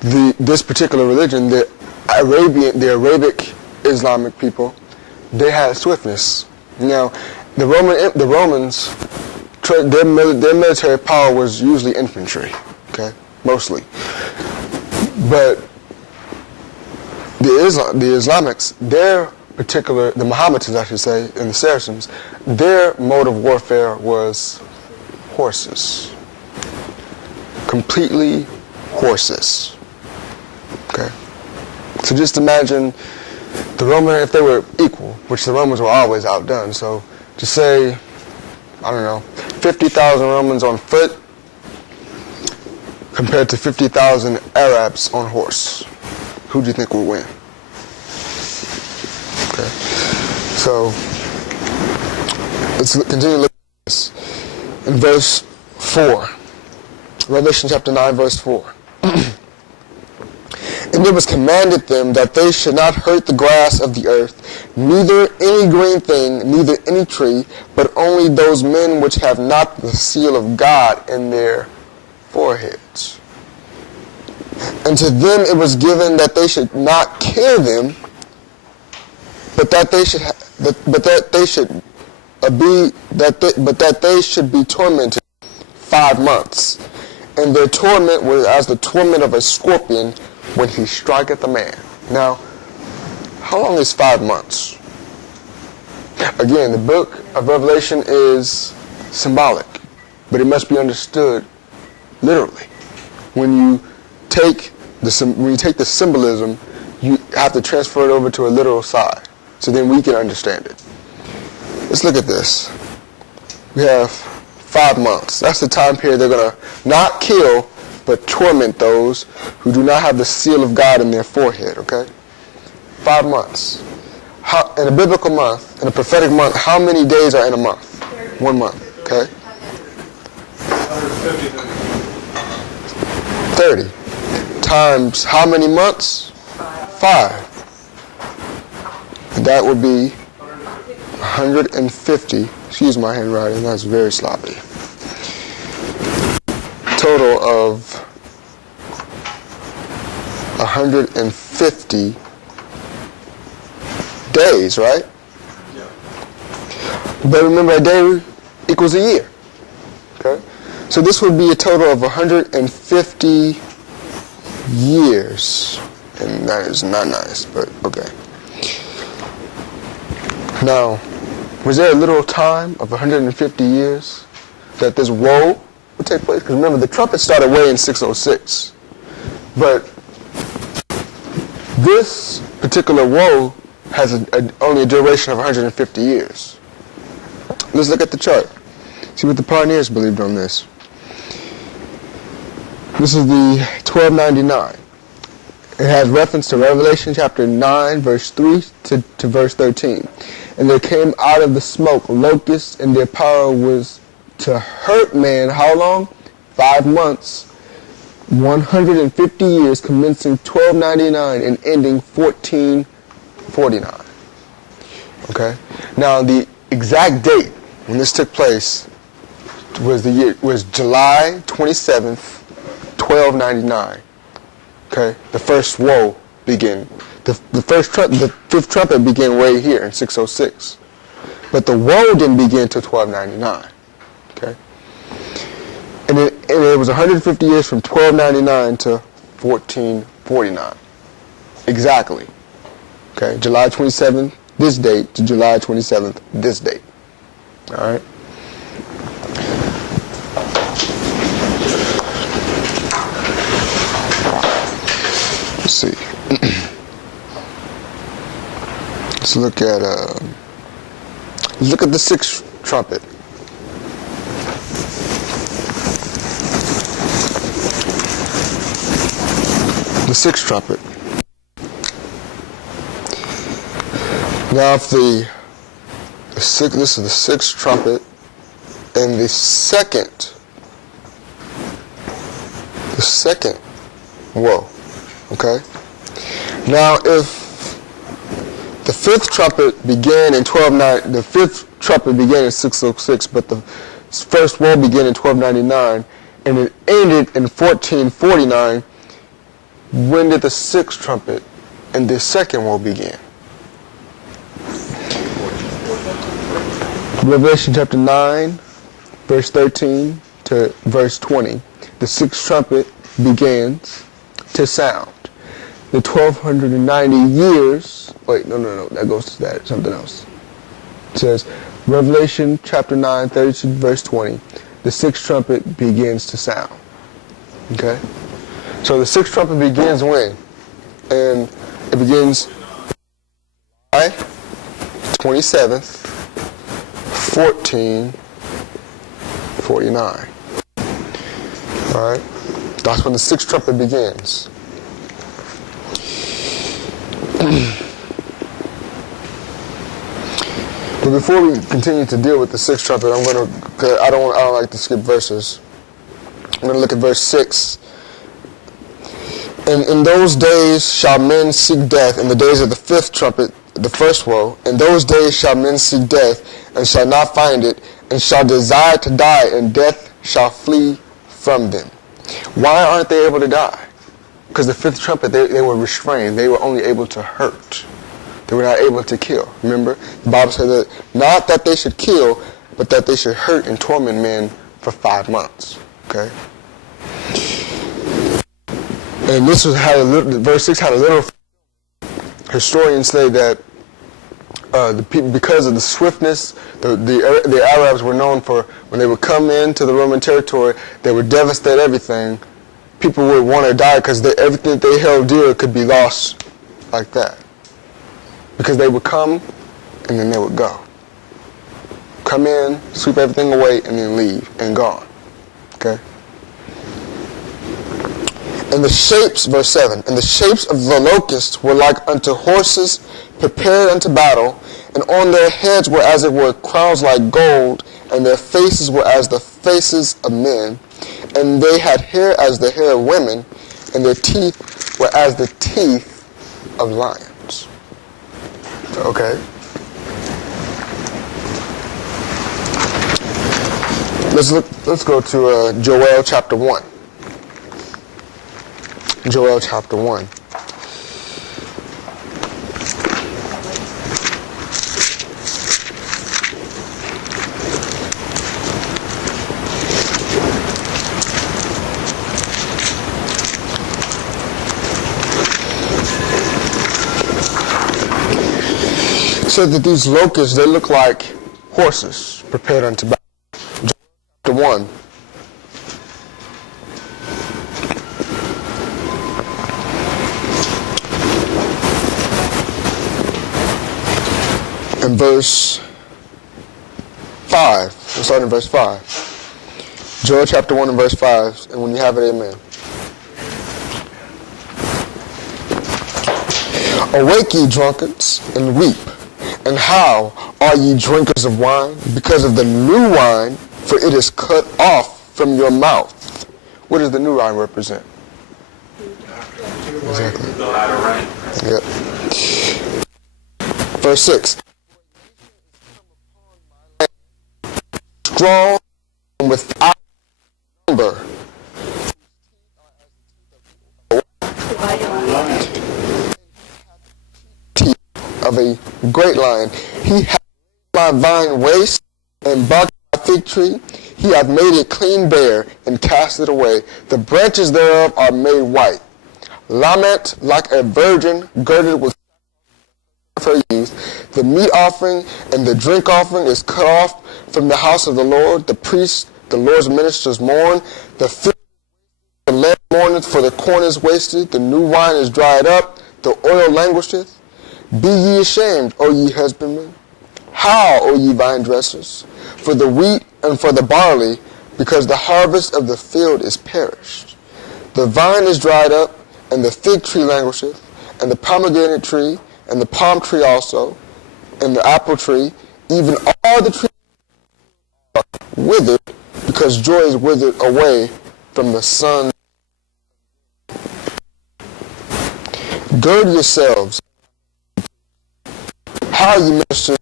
this particular religion, the Arabic Islamic people, they had swiftness. Now, the Romans, their military power was usually infantry, okay, mostly. But the Islamics, their particular, the Mohammedans I should say, and the Saracens, their mode of warfare was horses. Completely horses. Okay? So just imagine the Roman, if they were equal, which the Romans were always outdone, so to say, I don't know, 50,000 Romans on foot compared to 50,000 Arabs on horse. Who do you think will win? Okay. So, let's continue looking at this. In verse 4, Revelation chapter 9, verse 4. And it was commanded them that they should not hurt the grass of the earth, neither any green thing, neither any tree, but only those men which have not the seal of God in their foreheads. And to them it was given that they should not kill them, but that they should be tormented 5 months. And their torment was as the torment of a scorpion when he striketh a man. Now, how long is 5 months? Again, the book of Revelation is symbolic, but it must be understood literally. When you take the symbolism, you have to transfer it over to a literal side, so then we can understand it. Let's look at this. We have 5 months. That's the time period they're going to not kill, but torment those who do not have the seal of God in their forehead, okay? 5 months. In a biblical month, in a prophetic month, how many days are in a month? 1 month, okay? 30. Times how many months? 5. And that would be 150. Excuse my handwriting, that's very sloppy. Total of 150 days, right? Yeah. But remember, a day equals a year. Okay? So this would be a total of 150 years. And that is not nice, but okay. Now, was there a literal time of 150 years that this woe would take place? Because remember, the trumpet started way in 606. But this particular woe has only a duration of 150 years. Let's look at the chart. See what the pioneers believed on this. This is the 1299. It has reference to Revelation chapter 9, verse 3 to verse 13. And there came out of the smoke locusts, and their power was to hurt man, how long? 5 months, 150 years, commencing 1299 and ending 1449. Okay? Now, the exact date when this took place was July 27th, 1299. Okay? The first woe began. The fifth trumpet began way here in 606. But the woe didn't begin until 1299. Okay? And it was 150 years from 1299 to 1449. Exactly. Okay? July 27th, this date, to July 27th, this date. All right? Let's see. Let's look at the sixth trumpet. The sixth trumpet. Now, if this is the sixth trumpet, and the second woe. Okay. Now, if the fifth trumpet began in 1290, the fifth trumpet began in 606, but the first woe began in 1299, and it ended in 1449. When did the sixth trumpet and the second woe begin? Revelation chapter 9, verse 13 to verse 20. The sixth trumpet begins to sound. the 1290 years. Wait, no, that goes to that, something else. It says, Revelation chapter 9, 32 verse 20, the sixth trumpet begins to sound. Okay? So the sixth trumpet begins when? And it begins July 27th, 1449. Alright? That's when the sixth trumpet begins. But before we continue to deal with the sixth trumpet, I don't like to skip verses. I'm going to look at verse 6. And in those days shall men seek death, in the days of the fifth trumpet, the first woe. In those days shall men seek death, and shall not find it, and shall desire to die, and death shall flee from them. Why aren't they able to die? Because the fifth trumpet, they were restrained. They were only able to hurt. They were not able to kill. Remember, the Bible said that not that they should kill, but that they should hurt and torment men for 5 months. Okay? And this verse 6 had a little. Historians say that the people, because of the swiftness, the Arabs were known for when they would come into the Roman territory, they would devastate everything. People would want to die because everything that they held dear could be lost like that. Because they would come and then they would go. Come in, sweep everything away, and then leave and gone. Okay? And the shapes, verse 7, and the shapes of the locusts were like unto horses prepared unto battle, and on their heads were as it were crowns like gold, and their faces were as the faces of men, and they had hair as the hair of women, and their teeth were as the teeth of lions. Okay. Let's go to Joel chapter 1. Joel chapter 1. Said that these locusts, they look like horses prepared unto battle. Chapter 1. And verse 5. We'll start in verse 5. Joel chapter 1 and verse 5. And when you have it, amen. Awake, ye drunkards, and weep. And how are ye drinkers of wine? Because of the new wine, for it is cut off from your mouth. What does the new wine represent? Exactly. The latter rain. Yep. Verse 6. Strong and without number. Of a great lion. He hath made my vine waste and barked my fig tree. He hath made it clean bare and cast it away. The branches thereof are made white. Lament like a virgin girded with her youth. The meat offering and the drink offering is cut off from the house of the Lord. The priests, the Lord's ministers mourn. The lamb mourneth, for the corn is wasted. The new wine is dried up. The oil languisheth. Be ye ashamed, O ye husbandmen. How, O ye vine dressers? For the wheat and for the barley, because the harvest of the field is perished. The vine is dried up, and the fig tree languisheth, and the pomegranate tree, and the palm tree also, and the apple tree, even all the trees are withered, because joy is withered away from the sun. Gird yourselves. How ye ministers,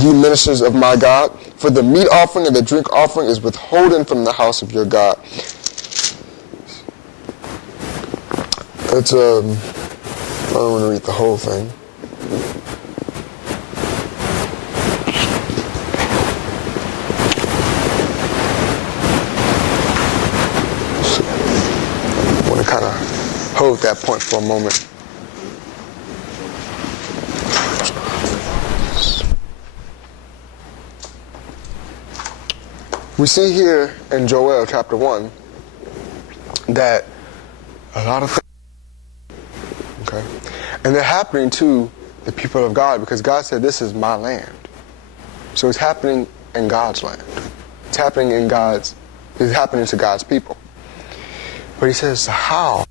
ye ministers of my God, for the meat offering and the drink offering is withholden from the house of your God. It's I don't want to read the whole thing. go at that point for a moment. We see here in Joel chapter 1 that a lot of things, okay, and they're happening to the people of God because God said, this is my land. So it's happening in God's land. It's happening to God's people. But he says, how?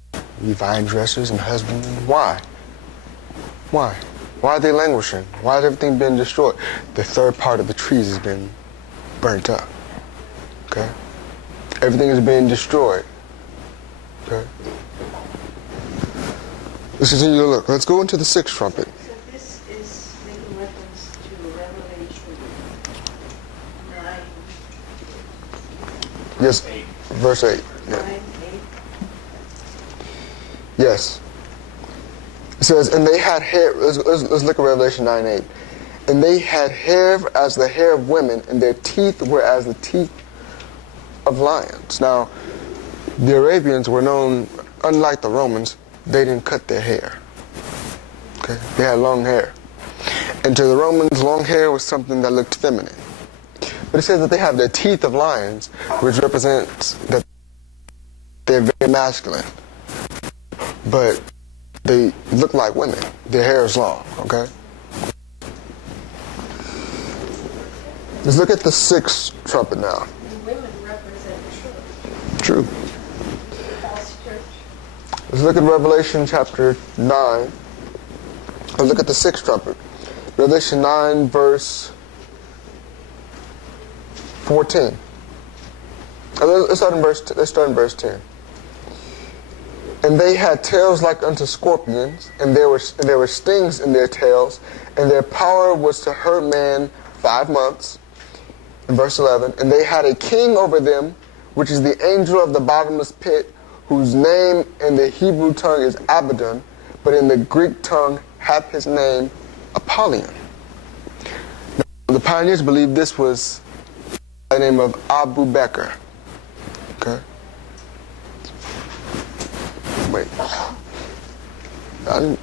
You vine dressers and husbandmen. Why? Why? Why are they languishing? Why has everything been destroyed? The third part of the trees has been burnt up. Okay? Everything is being destroyed. Okay? Let's continue to look. Let's go into the sixth trumpet. So this is making reference to Revelation 9, Yes, verse 8. Yeah. 9, 8. Yes. It says, and they had hair, let's look at Revelation 9, 8. And they had hair as the hair of women, and their teeth were as the teeth of lions. Now, the Arabians were known, unlike the Romans, they didn't cut their hair. Okay? They had long hair. And to the Romans, long hair was something that looked feminine. But it says that they have the teeth of lions, which represents that they're very masculine. But they look like women. Their hair is long, okay? Let's look at the sixth trumpet now. And women represent truth. True. False church. Let's look at Revelation chapter 9. Let's look at the sixth trumpet. Revelation 9, verse 14. Let's start in verse 10. And they had tails like unto scorpions, and there were stings in their tails, and their power was to hurt man 5 months. In verse 11, and they had a king over them, which is the angel of the bottomless pit, whose name in the Hebrew tongue is Abaddon, but in the Greek tongue hath his name Apollyon. Now, the pioneers believed this was the name of Abu Bakr. Okay? Wait. I didn't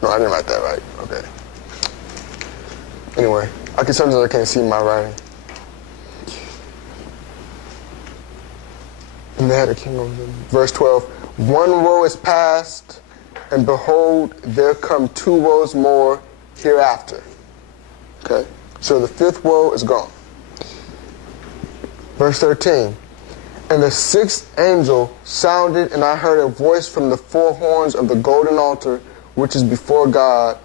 write that right. Okay. Anyway, sometimes I can't see my writing. And they had a king over them. Verse 12. One woe is past, and behold, there come 2 woes more hereafter. Okay? So the 5th woe is gone. Verse 13. And the 6th angel sounded, and I heard a voice from the 4 horns of the golden altar, which is before God,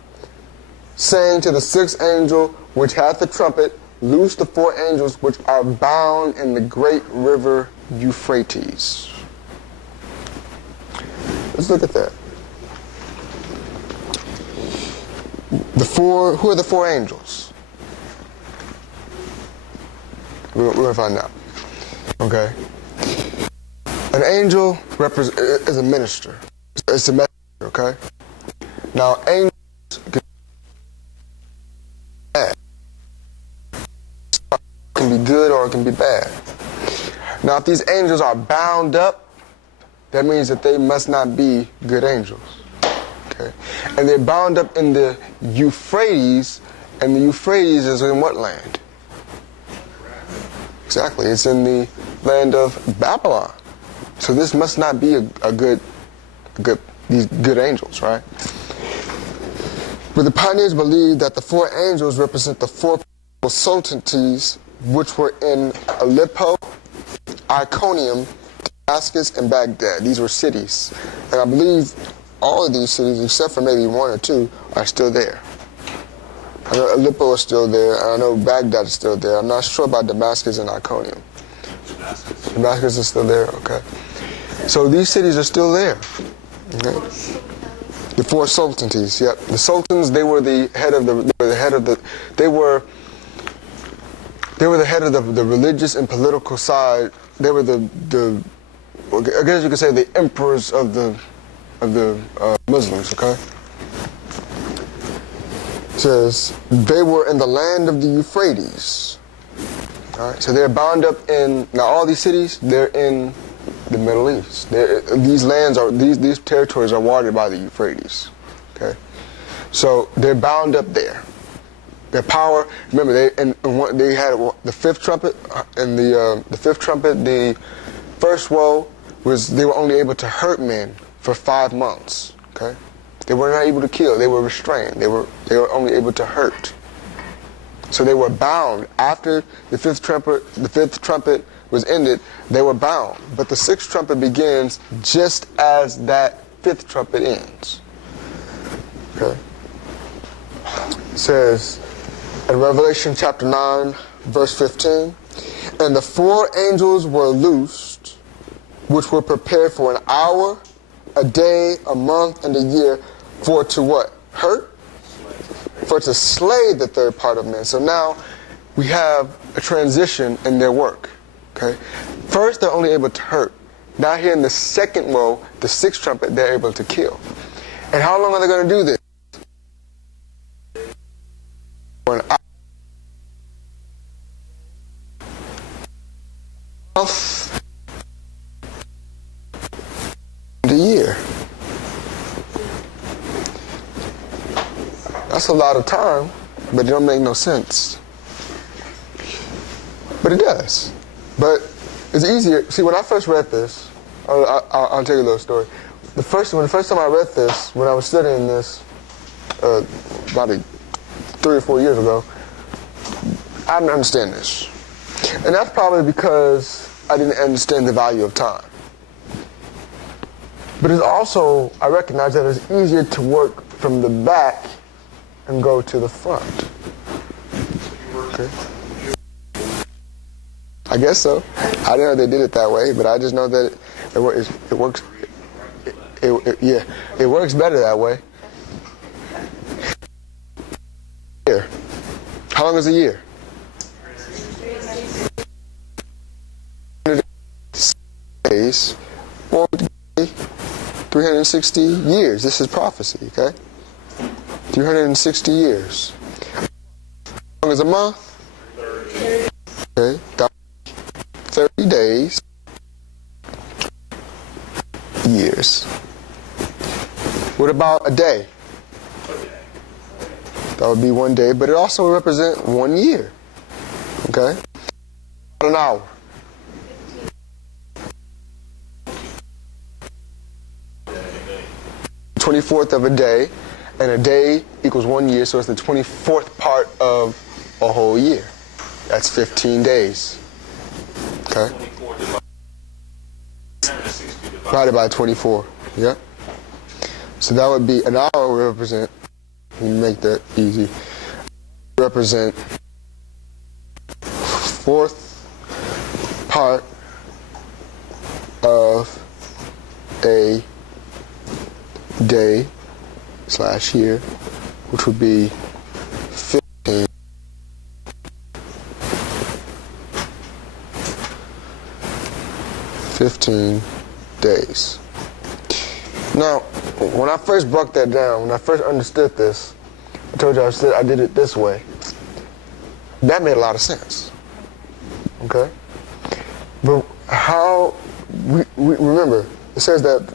saying to the 6th angel, which hath the trumpet, loose the 4 angels which are bound in the great river Euphrates. Let's look at that. Who are the 4 angels? We're going to find out. Okay? An angel is a minister. It's a messenger, okay? Now, angels can be good or it can be bad. Now, if these angels are bound up, that means that they must not be good angels. Okay? And they're bound up in the Euphrates, and the Euphrates is in what land? Exactly, it's in the land of Babylon. So this must not be these good angels, right? But the pioneers believed that the 4 angels represent the 4 sultanates which were in Aleppo, Iconium, Damascus, and Baghdad. These were cities. And I believe all of these cities, except for maybe 1 or 2, are still there. I know Aleppo is still there, and I know Baghdad is still there. I'm not sure about Damascus and Iconium. Damascus is still there, okay. So these cities are still there. Okay? The 4 sultanates, yep. The sultans, they were the head of the religious and political side. They were I guess you could say the emperors of the Muslims, okay? It says, they were in the land of the Euphrates. All right, so they're bound up in, now all these cities, they're in the Middle East. These territories are watered by the Euphrates. Okay, so they're bound up there. Their power. Remember, they had the fifth trumpet, and the fifth trumpet. The first woe was they were only able to hurt men for 5 months. Okay, they were not able to kill. They were restrained. They were only able to hurt. So they were bound after the fifth trumpet was ended. They were bound, but the sixth trumpet begins just as that fifth trumpet ends. Okay. It says in Revelation chapter 9, verse 15, and the 4 angels were loosed, which were prepared for an hour, a day, a month, and a year, for to what? Hurt? For to slay the third part of men. So now we have a transition in their work. Okay. First, they're only able to hurt. Now here in the second woe, the sixth trumpet, they're able to kill. And how long are they going to do this? For an hour, and a year. That's a lot of time, but it don't make no sense. But it does. But it's easier. See, when I first read this, I'll tell you a little story. The first time I read this, when I was studying this, about 3 or 4 years ago, I didn't understand this. And that's probably because I didn't understand the value of time. But it's also, I recognize that it's easier to work from the back and go to the front. Okay. I guess so. I didn't know they did it that way, but I just know that it works. It works better that way. Year. How long is a year? days, 360 years. This is prophecy, okay? 360 years. How long is a month? Okay, 30 days. Years. What about a day? That would be 1 day, but it also would represent 1 year. Okay? An hour. 24th of a day, and a day equals 1 year, so it's the 24th part of a whole year. That's 15 days. Okay? Divided by 24. Yeah. So that would be an hour would represent, let me make that easy, represent 4th part of a day / year, which would be 15 days. Now, when I first broke that down, when I first understood this, I told you I did it this way. That made a lot of sense. Okay? But how, we remember, it says that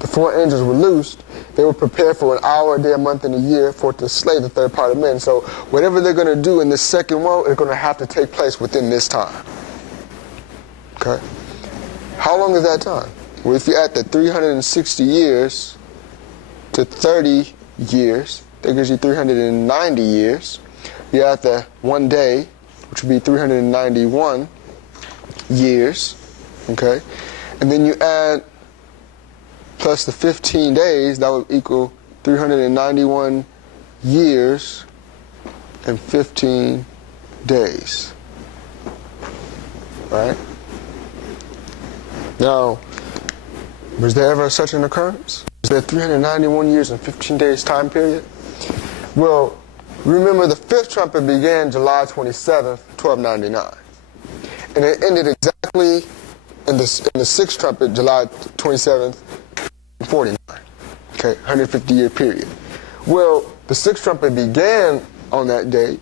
the 4 angels were loosed. They were prepared for an hour, a day, a month, and a year for to slay the third part of men. So whatever they're going to do in this second woe is going to have to take place within this time. Okay? How long is that time? Well, if you add the 360 years to 30 years, that gives you 390 years. You add the 1 day, which would be 391 years. Okay? And then you add plus the 15 days, that would equal 391 years and 15 days. Right? Now, was there ever such an occurrence? Is there 391 years and 15 days time period? Well, remember the 5th trumpet began July 27th, 1299. And it ended exactly in the 6th trumpet, July 27th, 49. Okay, 150-year period. Well, the 6th trumpet began on that day,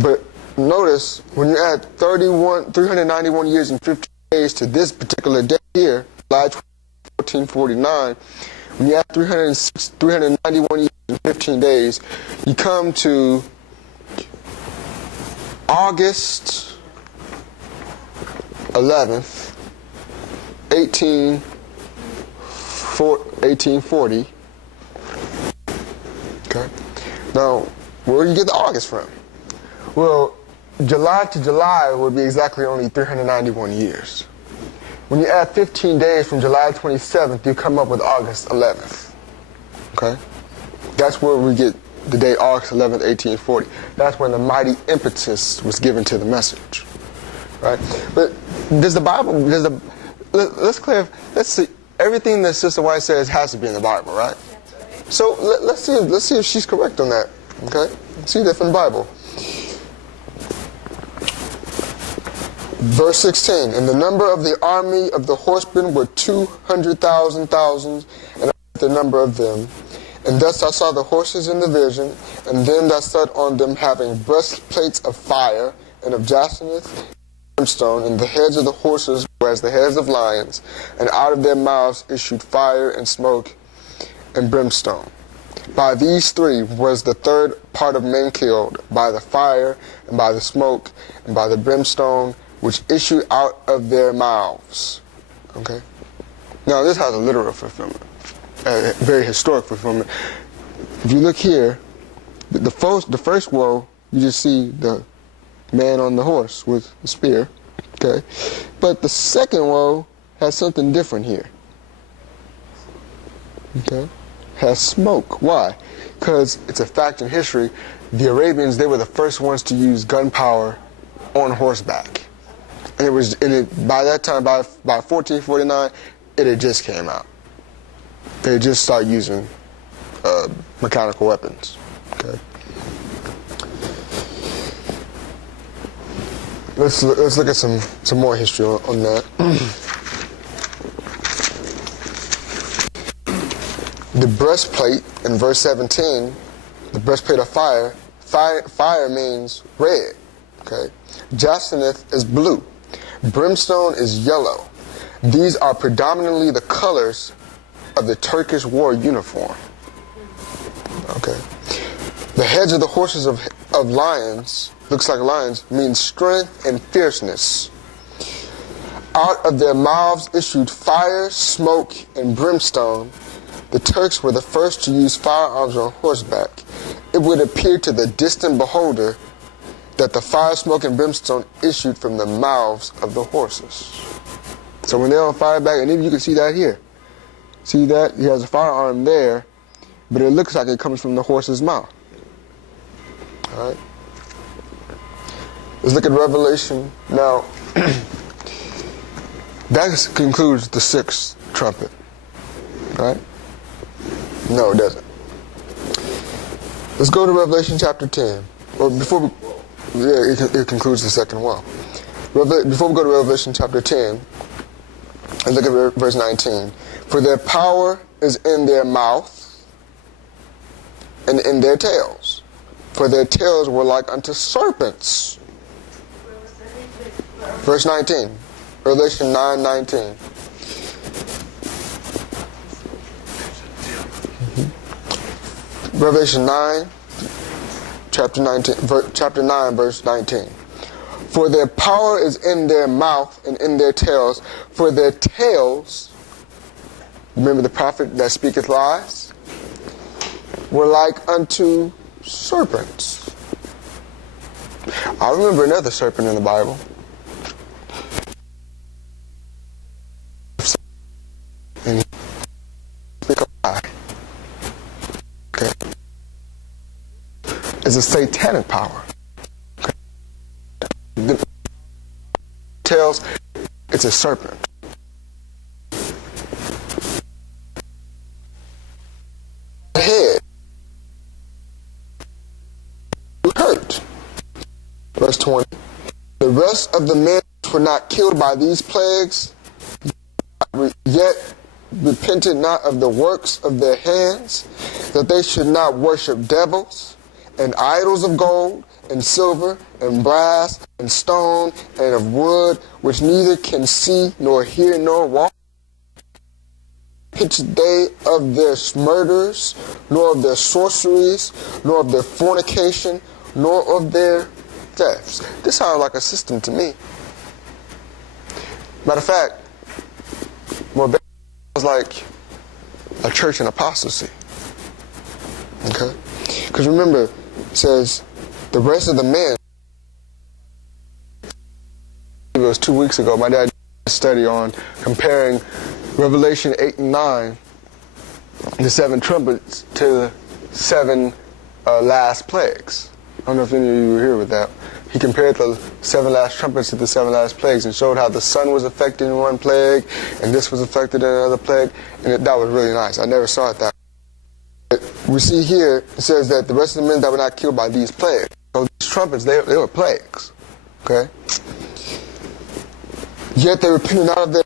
but notice when you add 391 years and 15 days to this particular day here, July 1449, when you add 391 years and 15 days, you come to August 11th, 1840. Okay. Now, where do you get the August from? Well, July to July would be exactly only 391 years. When you add 15 days from July 27th, you come up with August 11th. Okay? That's where we get the day August 11th, 1840. That's when the mighty impetus was given to the message. Right? But let's see, everything that Sister White says has to be in the Bible, right? So let's see if she's correct on that. Okay? See that from the Bible. Verse 16, and the number of the army of the horsemen were 200,000 thousands, and the number of them. And thus I saw the horses in the vision, and them that sat on them having breastplates of fire, and of jacinth, and brimstone, and the heads of the horses were as the heads of lions, and out of their mouths issued fire and smoke and brimstone. By these three was the third part of men killed, by the fire, and by the smoke, and by the brimstone, which issued out of their mouths. Okay? Now, this has a literal fulfillment, a very historic fulfillment. If you look here, the first woe, you just see the man on the horse with the spear. Okay? But the second woe has something different here. Okay? Has smoke. Why? Because it's a fact in history, the Arabians, they were the first ones to use gunpowder on horseback. And by that time, by 1449, it had just came out. They had just started using mechanical weapons. Okay. Let's look at some more history on that. The breastplate in verse 17, the breastplate of fire. Fire means red. Okay. Jacinth is blue. Brimstone is yellow. These are predominantly the colors of the Turkish war uniform. Okay. The heads of the horses of lions, looks like lions, means strength and fierceness. Out of their mouths issued fire, smoke, and brimstone. The Turks were the first to use firearms on horseback. It would appear to the distant beholder that the fire, smoke, and brimstone issued from the mouths of the horses. So when they're on fire back, and even you can see that here. See that? He has a firearm there, but it looks like it comes from the horse's mouth. All right? Let's look at Revelation. Now, that concludes the sixth trumpet. Right? No, it doesn't. Let's go to Revelation chapter 10. Well, before we... Yeah, it concludes the second woe. Before we go to Revelation chapter 10, let's look at verse 19. For their power is in their mouth and in their tails. For their tails were like unto serpents. Verse 19. Revelation 9:19. Revelation 9, chapter 9, verse 19. For their power is in their mouth and in their tails. For their tails, remember the prophet that speaketh lies, were like unto serpents. I remember another serpent in the Bible. And speak a lie. Okay. It's a satanic power. Okay. The tails, it's a serpent. Head, hurt. Verse 20. The rest of the men were not killed by these plagues, yet repented not of the works of their hands, that they should not worship devils, and idols of gold and silver and brass and stone and of wood, which neither can see nor hear nor walk. Picture they of their murders, nor of their sorceries, nor of their fornication, nor of their thefts. This sounds like a system to me. Matter of fact, more sounds like a church in apostasy. Okay? Because remember, it says the rest of the men. It was 2 weeks ago, my dad did a study on comparing Revelation 8 and 9, the 7 trumpets, to the 7 last plagues. I don't know if any of you were here with that. He compared the 7 last trumpets to the 7 last plagues and showed how the sun was affected in one plague and this was affected in another plague, and that was really nice. I never saw it that way. We see here, it says that the rest of the men that were not killed by these plagues. So these trumpets, they were plagues. Okay? Yet they repented not of their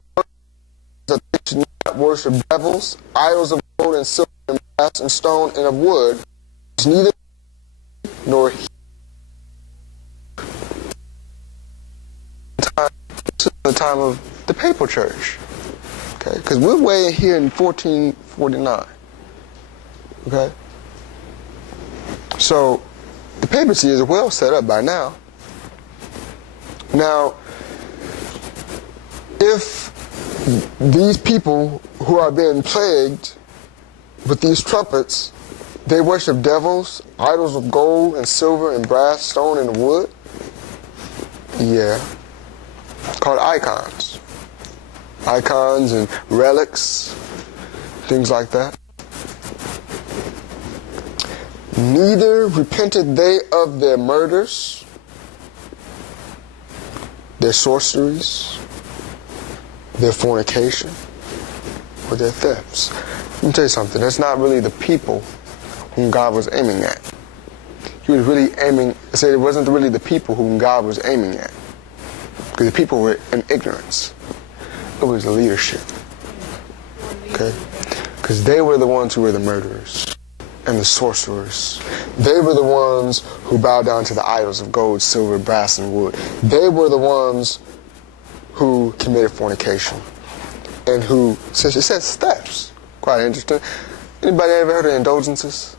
that they should not worship devils, idols of gold and silver and brass and stone and of wood, which neither nor the time of the papal church. Okay? Because we're way here in 1449. Okay? So the papacy is well set up by now. Now, if these people who are being plagued with these trumpets, they worship devils, idols of gold and silver and brass, stone and wood. Yeah. Called icons. Icons and relics, things like that. Neither repented they of their murders, their sorceries, their fornication, or their thefts. Let me tell you something. That's not really the people whom God was aiming at. He was really aiming, I said it wasn't really the people whom God was aiming at. Because the people were in ignorance. It was the leadership. Okay? Because they were the ones who were the murderers and the sorcerers. They were the ones who bowed down to the idols of gold, silver, brass, and wood. They were the ones who committed fornication and who, it says thefts. Quite interesting. Anybody ever heard of indulgences?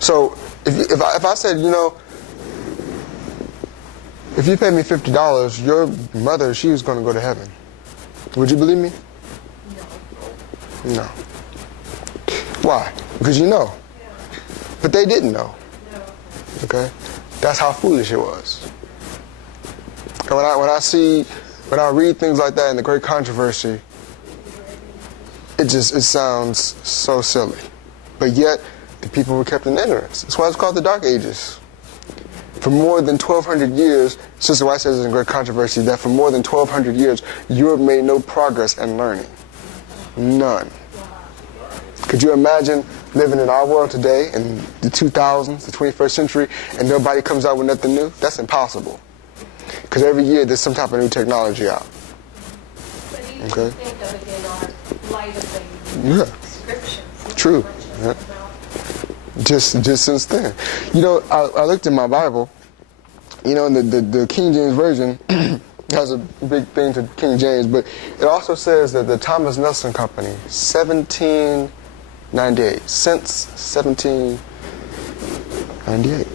So if I said, you know, if you paid me $50, your mother, she was going to go to heaven, would you believe me? No. No. Why? Because you know. But they didn't know. Okay? That's how foolish it was. And when I read things like that in the Great Controversy, it sounds so silly. But yet, the people were kept in ignorance. That's why it's called the Dark Ages. For more than 1,200 years, Sister White says in Great Controversy that for more than 1,200 years, Europe made no progress in learning. None. Could you imagine living in our world today, in the 2000s, the 21st century, and nobody comes out with nothing new? That's impossible. Because every year there's some type of new technology out. But even Okay. think of it in our light of the Yeah. scriptures. True. Yeah. Just since then. You know, I looked in my Bible, you know, and the King James Version has a big thing to King James, but it also says that the Thomas Nelson Company, 1798, since 1798.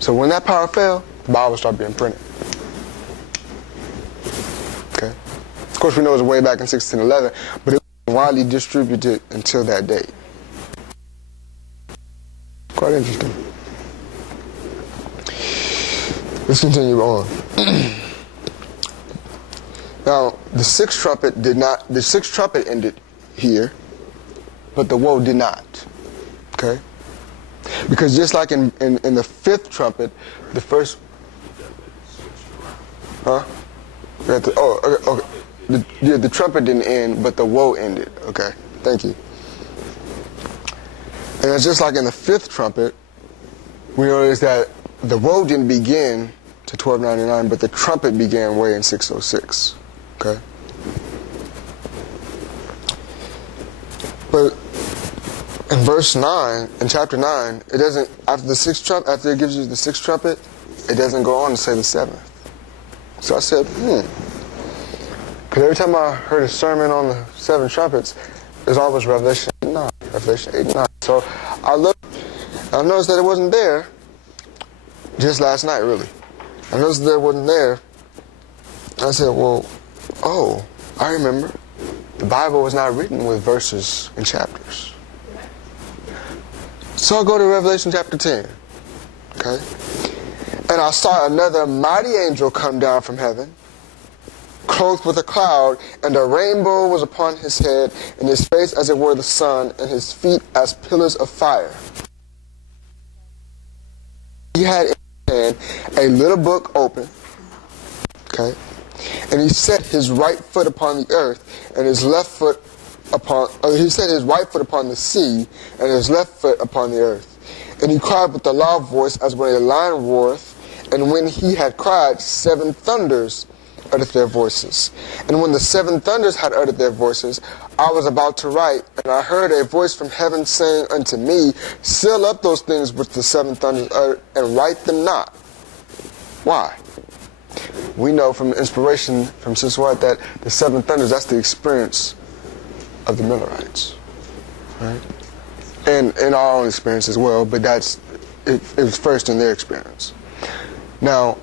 So when that power fell, the Bible started being printed. Okay? Of course, we know it was way back in 1611, but it was widely distributed until that date. Quite interesting. Let's continue on. Now, the sixth trumpet ended here, but the woe did not. Okay? Because just like in the fifth trumpet, the first... Huh? Okay. The trumpet didn't end, but the woe ended. Okay, thank you. And it's just like in the fifth trumpet, we notice that the woe didn't begin to 1299, but the trumpet began way in 606. Okay? But in verse 9, in chapter 9, it doesn't, after the sixth trumpet, after it gives you the sixth trumpet, it doesn't go on to say the seventh. So I said, because every time I heard a sermon on the seven trumpets, there's always Revelation 9, Revelation 8 and 9. So I looked, and I noticed that it wasn't there just last night, really. I noticed that it wasn't there. I said, well, I remember. The Bible was not written with verses and chapters. So I'll go to Revelation chapter 10. Okay? And I saw another mighty angel come down from heaven, clothed with a cloud, and a rainbow was upon his head, and his face as it were the sun, and his feet as pillars of fire. He had in his hand a little book open, okay, and he set his right foot upon the earth, and his left foot upon, he set his right foot upon the sea, and his left foot upon the earth. And he cried with a loud voice, as when a lion roareth, and when he had cried, 7 thunders uttered their voices. And when the 7 thunders had uttered their voices, I was about to write, and I heard a voice from heaven saying unto me, seal up those things which the 7 thunders uttered, and write them not. Why? We know from inspiration from Sister White that the 7 thunders, that's the experience of the Millerites. Right? And in our own experience as well, but it was first in their experience. Now,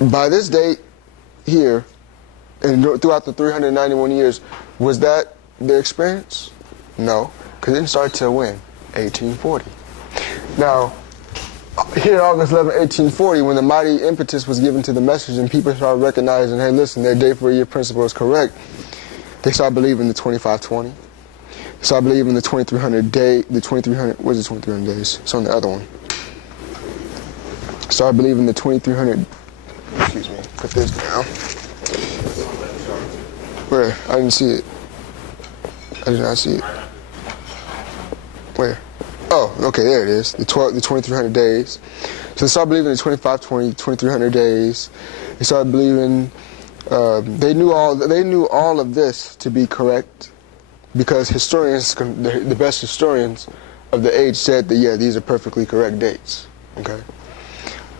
by this date here, and throughout the 391 years, was that their experience? No, because it didn't start till when? 1840. Now, here August 11, 1840, when the mighty impetus was given to the message and people started recognizing, hey, listen, their day for a year principle is correct, they started believing the 2520. They started believing the 2300 day, the 2300, where's the 2300 days? It's on the other one. Started believing the 2300, excuse me, put this down. Where? I didn't see it. I did not see it. Where? Oh, okay, there it is. The 2300 days. So they started believing the 2520, 2300 days. They started believing. They knew all of this to be correct, because historians, the best historians of the age, said that these are perfectly correct dates. Okay.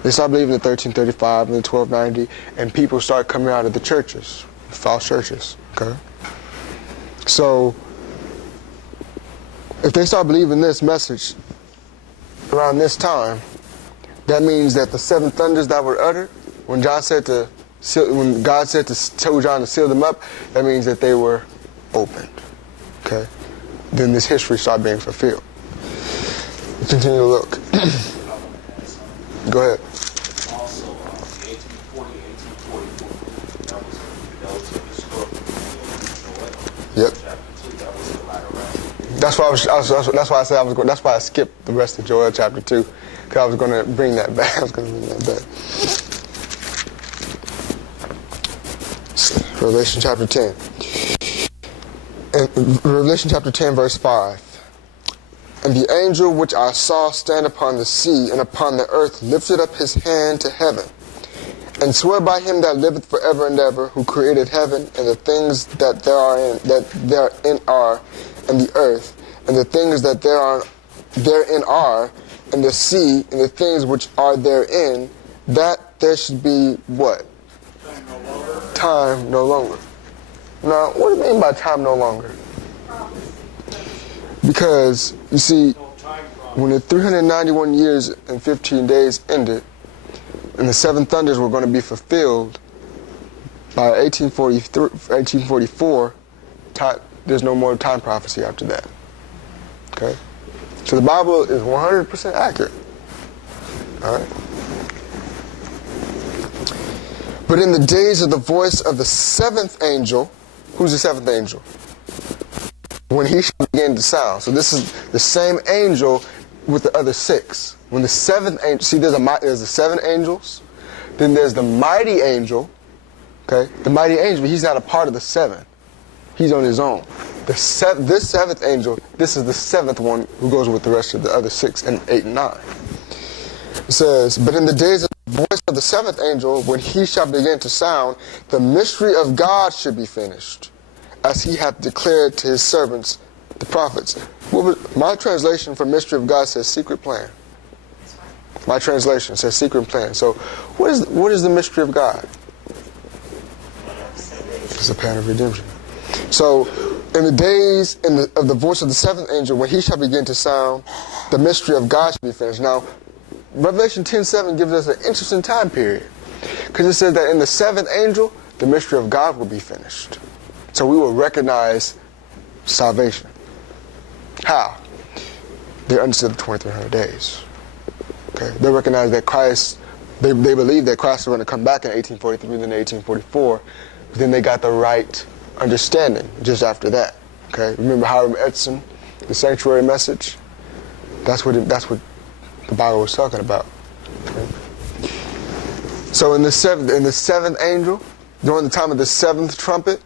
They started believing in 1335 and the 1290, and people started coming out of the churches, false churches. Okay. So, if they start believing this message around this time, that means that the 7 thunders that were uttered, when God said to tell John to seal them up, that means that they were opened. Okay? Then this history started being fulfilled. Let's continue to look. Go ahead. Also, the 1840, 1844, that was a historical. Yep. Chapter 2, that was the latter rain. That's why I said I was going. That's why I skipped the rest of Joel chapter 2, because I was going to bring that back. Revelation chapter 10. In Revelation chapter 10, verse 5. And the angel which I saw stand upon the sea and upon the earth lifted up his hand to heaven, and swore by him that liveth forever and ever, who created heaven and the things that therein are, and the earth, and the things that therein are, and the sea, and the things which are therein, that there should be what? Time no longer. Now, what do you mean by time no longer? Because, you see, when the 391 years and 15 days ended, and the 7 thunders were going to be fulfilled by 1844, there's no more time prophecy after that. Okay? So the Bible is 100% accurate. All right? But in the days of the voice of the 7th angel, who's the 7th angel? When he shall begin to sound. So this is the same angel with the other 6. When the 7th angel, see, there's the 7 angels, then there's the mighty angel. Okay, the mighty angel, he's not a part of the 7. He's on his own. This 7th angel, this is the 7th one who goes with the rest of the other 6 and 8 and 9. It says, but in the days of the voice of the 7th angel, when he shall begin to sound, the mystery of God should be finished, as he hath declared to his servants, the prophets. My translation for mystery of God says secret plan. My translation says secret plan. So what is the mystery of God? It's a plan of redemption. So in the days of the voice of the seventh angel, when he shall begin to sound, the mystery of God shall be finished. Now, Revelation 10:7 gives us an interesting time period, because it says that in the seventh angel, the mystery of God will be finished. So we will recognize salvation. How? They understood the 2300 days. Okay, they recognize that Christ, they believe that Christ was going to come back in 1843 and then 1844, but then they got the right understanding just after that. Okay, remember Hiram Edson, the sanctuary message? That's what the Bible was talking about. Okay? So in the seventh angel, during the time of the seventh trumpet,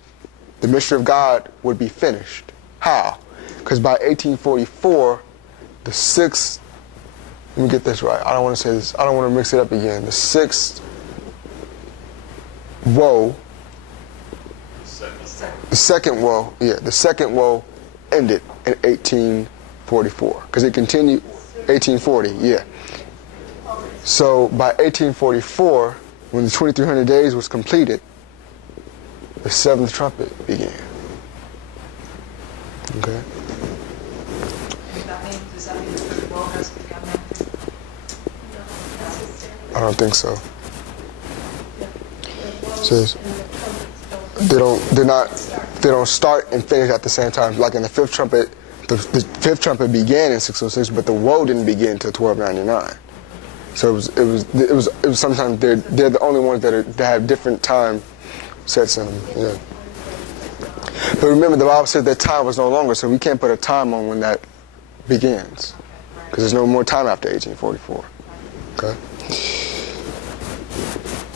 the mystery of God would be finished. How? Because by 1844, the sixth, let me get this right. I don't want to say this. I don't want to mix it up again. The sixth woe, the second woe ended in 1844. Because it continued 1840, yeah. So by 1844, when the 2300 days was completed, the seventh trumpet began. Okay? Does that mean the third woe has begun now? I don't think so. Says they don't start and finish at the same time. Like in the fifth trumpet, the fifth trumpet began in 606, but the woe didn't begin until 1299. So it was sometimes they're the only ones that have different time sets in them. Yeah. But remember, the Bible said that time was no longer, so we can't put a time on when that begins, because there's no more time after 1844. Okay.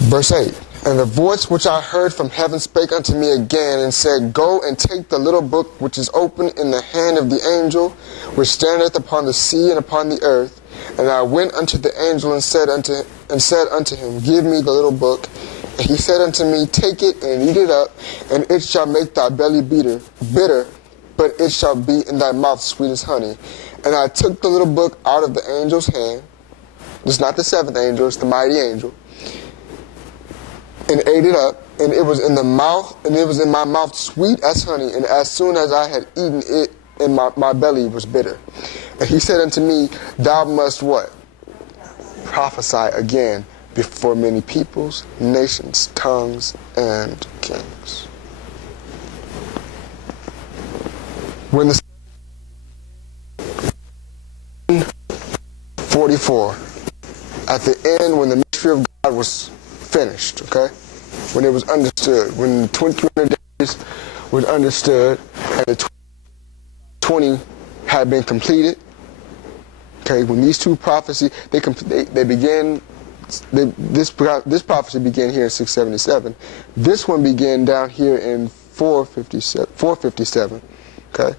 Verse 8. And the voice which I heard from heaven spake unto me again, and said, Go and take the little book which is open in the hand of the angel, which standeth upon the sea and upon the earth. And I went unto the angel and said unto him, Give me the little book. And he said unto me, Take it and eat it up, and it shall make thy belly bitter, but it shall be in thy mouth sweet as honey. And I took the little book out of the angel's hand. It's not the seventh angel, it's the mighty angel. And ate it up, and it was in the mouth, and it was in my mouth sweet as honey. And as soon as I had eaten it, and my belly was bitter. And he said unto me, Thou must what? Prophesy again before many peoples, nations, tongues, and kings. When the 44, at the end, when the mystery of God was finished, okay? When it was understood, when the 2300 days was understood, and the 20 had been completed, okay? When these two prophecies, this prophecy began here in 677. This one began down here in 457, okay?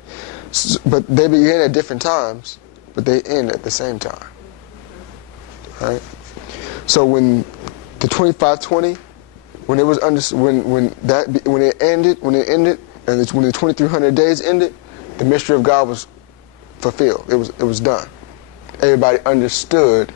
But they began at different times, but they end at the same time. All right? So when the 2520, when it was when it ended, and when the 2300 days ended, the mystery of God was fulfilled. It was done. Everybody understood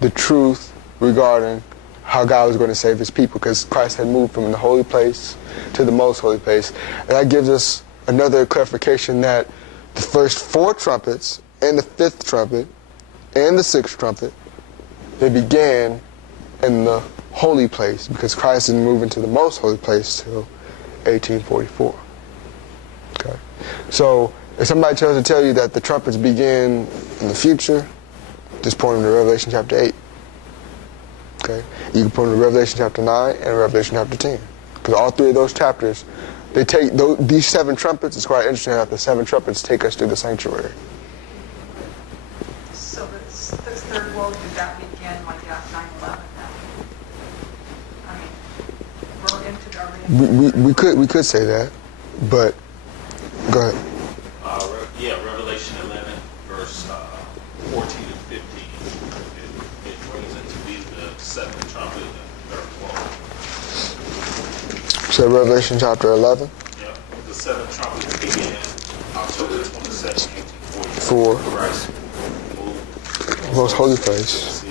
the truth regarding how God was going to save his people, because Christ had moved from the holy place to the most holy place. And that gives us another clarification that the first four trumpets and the fifth trumpet and the sixth trumpet, they began in the holy place, because Christ didn't move into the most holy place till 1844. Okay. So if somebody tries to tell you that the trumpets begin in the future, just point them to Revelation chapter 8. Okay. You can point them to Revelation chapter 9 and Revelation chapter 10. Because all three of those chapters, they take these seven trumpets. It's quite interesting that the seven trumpets take us to the sanctuary. So this third woe, did that begin like after 9/11 now? I mean, we're into the We could say that, but go ahead. Revelation 11, verse 14 and 15. It brings into be the seventh trumpet and the third woe. So Revelation chapter 11. Yep. The seventh trumpet began October 20th, for Christ moved most holy place.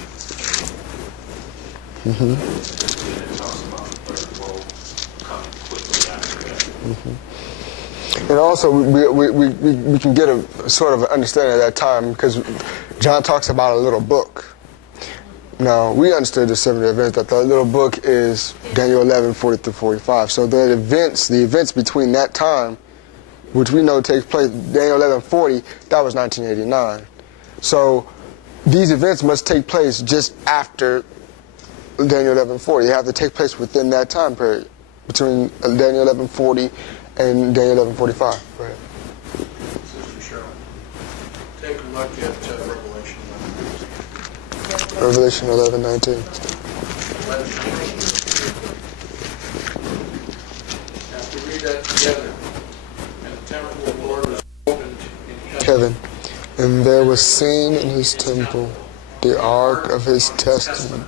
And then it talks about the third woe coming quickly after that. And also, we can get a sort of understanding at that time because John talks about a little book. Now, we understood the 70 events, that the little book is Daniel 11, 40 through 45. So the events between that time, which we know takes place, Daniel 11, 40, that was 1989. So these events must take place just after Daniel 11, 40. They have to take place within that time period, between Daniel 11, 40 and Daniel 11, 45. Go ahead. Sister Cheryl, take a look at Revelation 11. Revelation 11, 19. 11. Now, if we read that together, and the temple of the Lord was opened in heaven. Kevin, and there was seen in his temple the ark of his testament,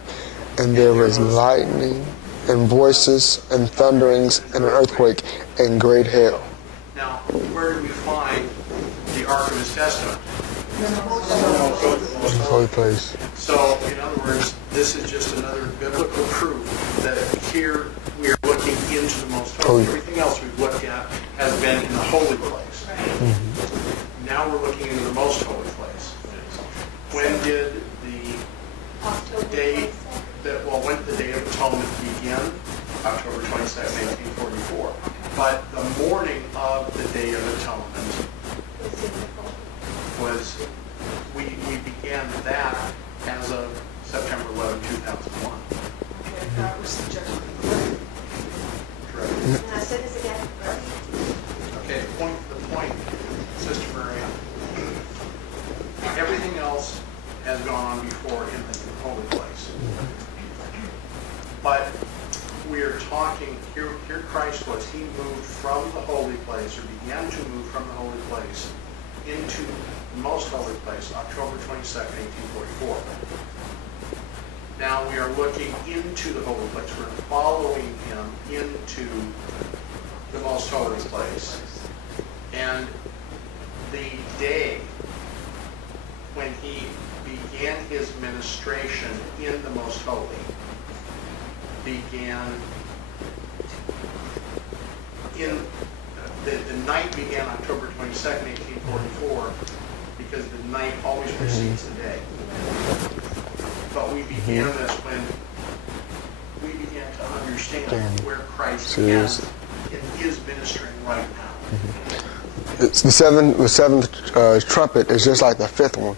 and there was lightning, and voices, and thunderings, and an earthquake, and great hail. Now, where do we find the Ark of His Testament? Holy place. So, in other words, this is just another biblical proof that here we are looking into the most holy. Everything else we've looked at has been in the holy place. Now we're looking into the most holy place. When did the day when did the Day of Atonement begin? October 22nd, 1844. But the morning of the Day of Atonement was, we began that as of September 11, 2001. Okay, that was the judgment. Correct. And I said this again. Okay, the point, Sister Maria, everything else has gone on before in the holy place. But we are talking, here Christ was, he moved from the holy place, or began to move from the holy place, into the most holy place, October 22nd, 1844. Now we are looking into the holy place. We're following him into the most holy place. And the day when he began his ministration in the most holy began in the night began October 22nd, 1844, because the night always precedes the day. But we began this when we began to understand where Christ is in his ministry right now. It's the seventh trumpet is just like the fifth one.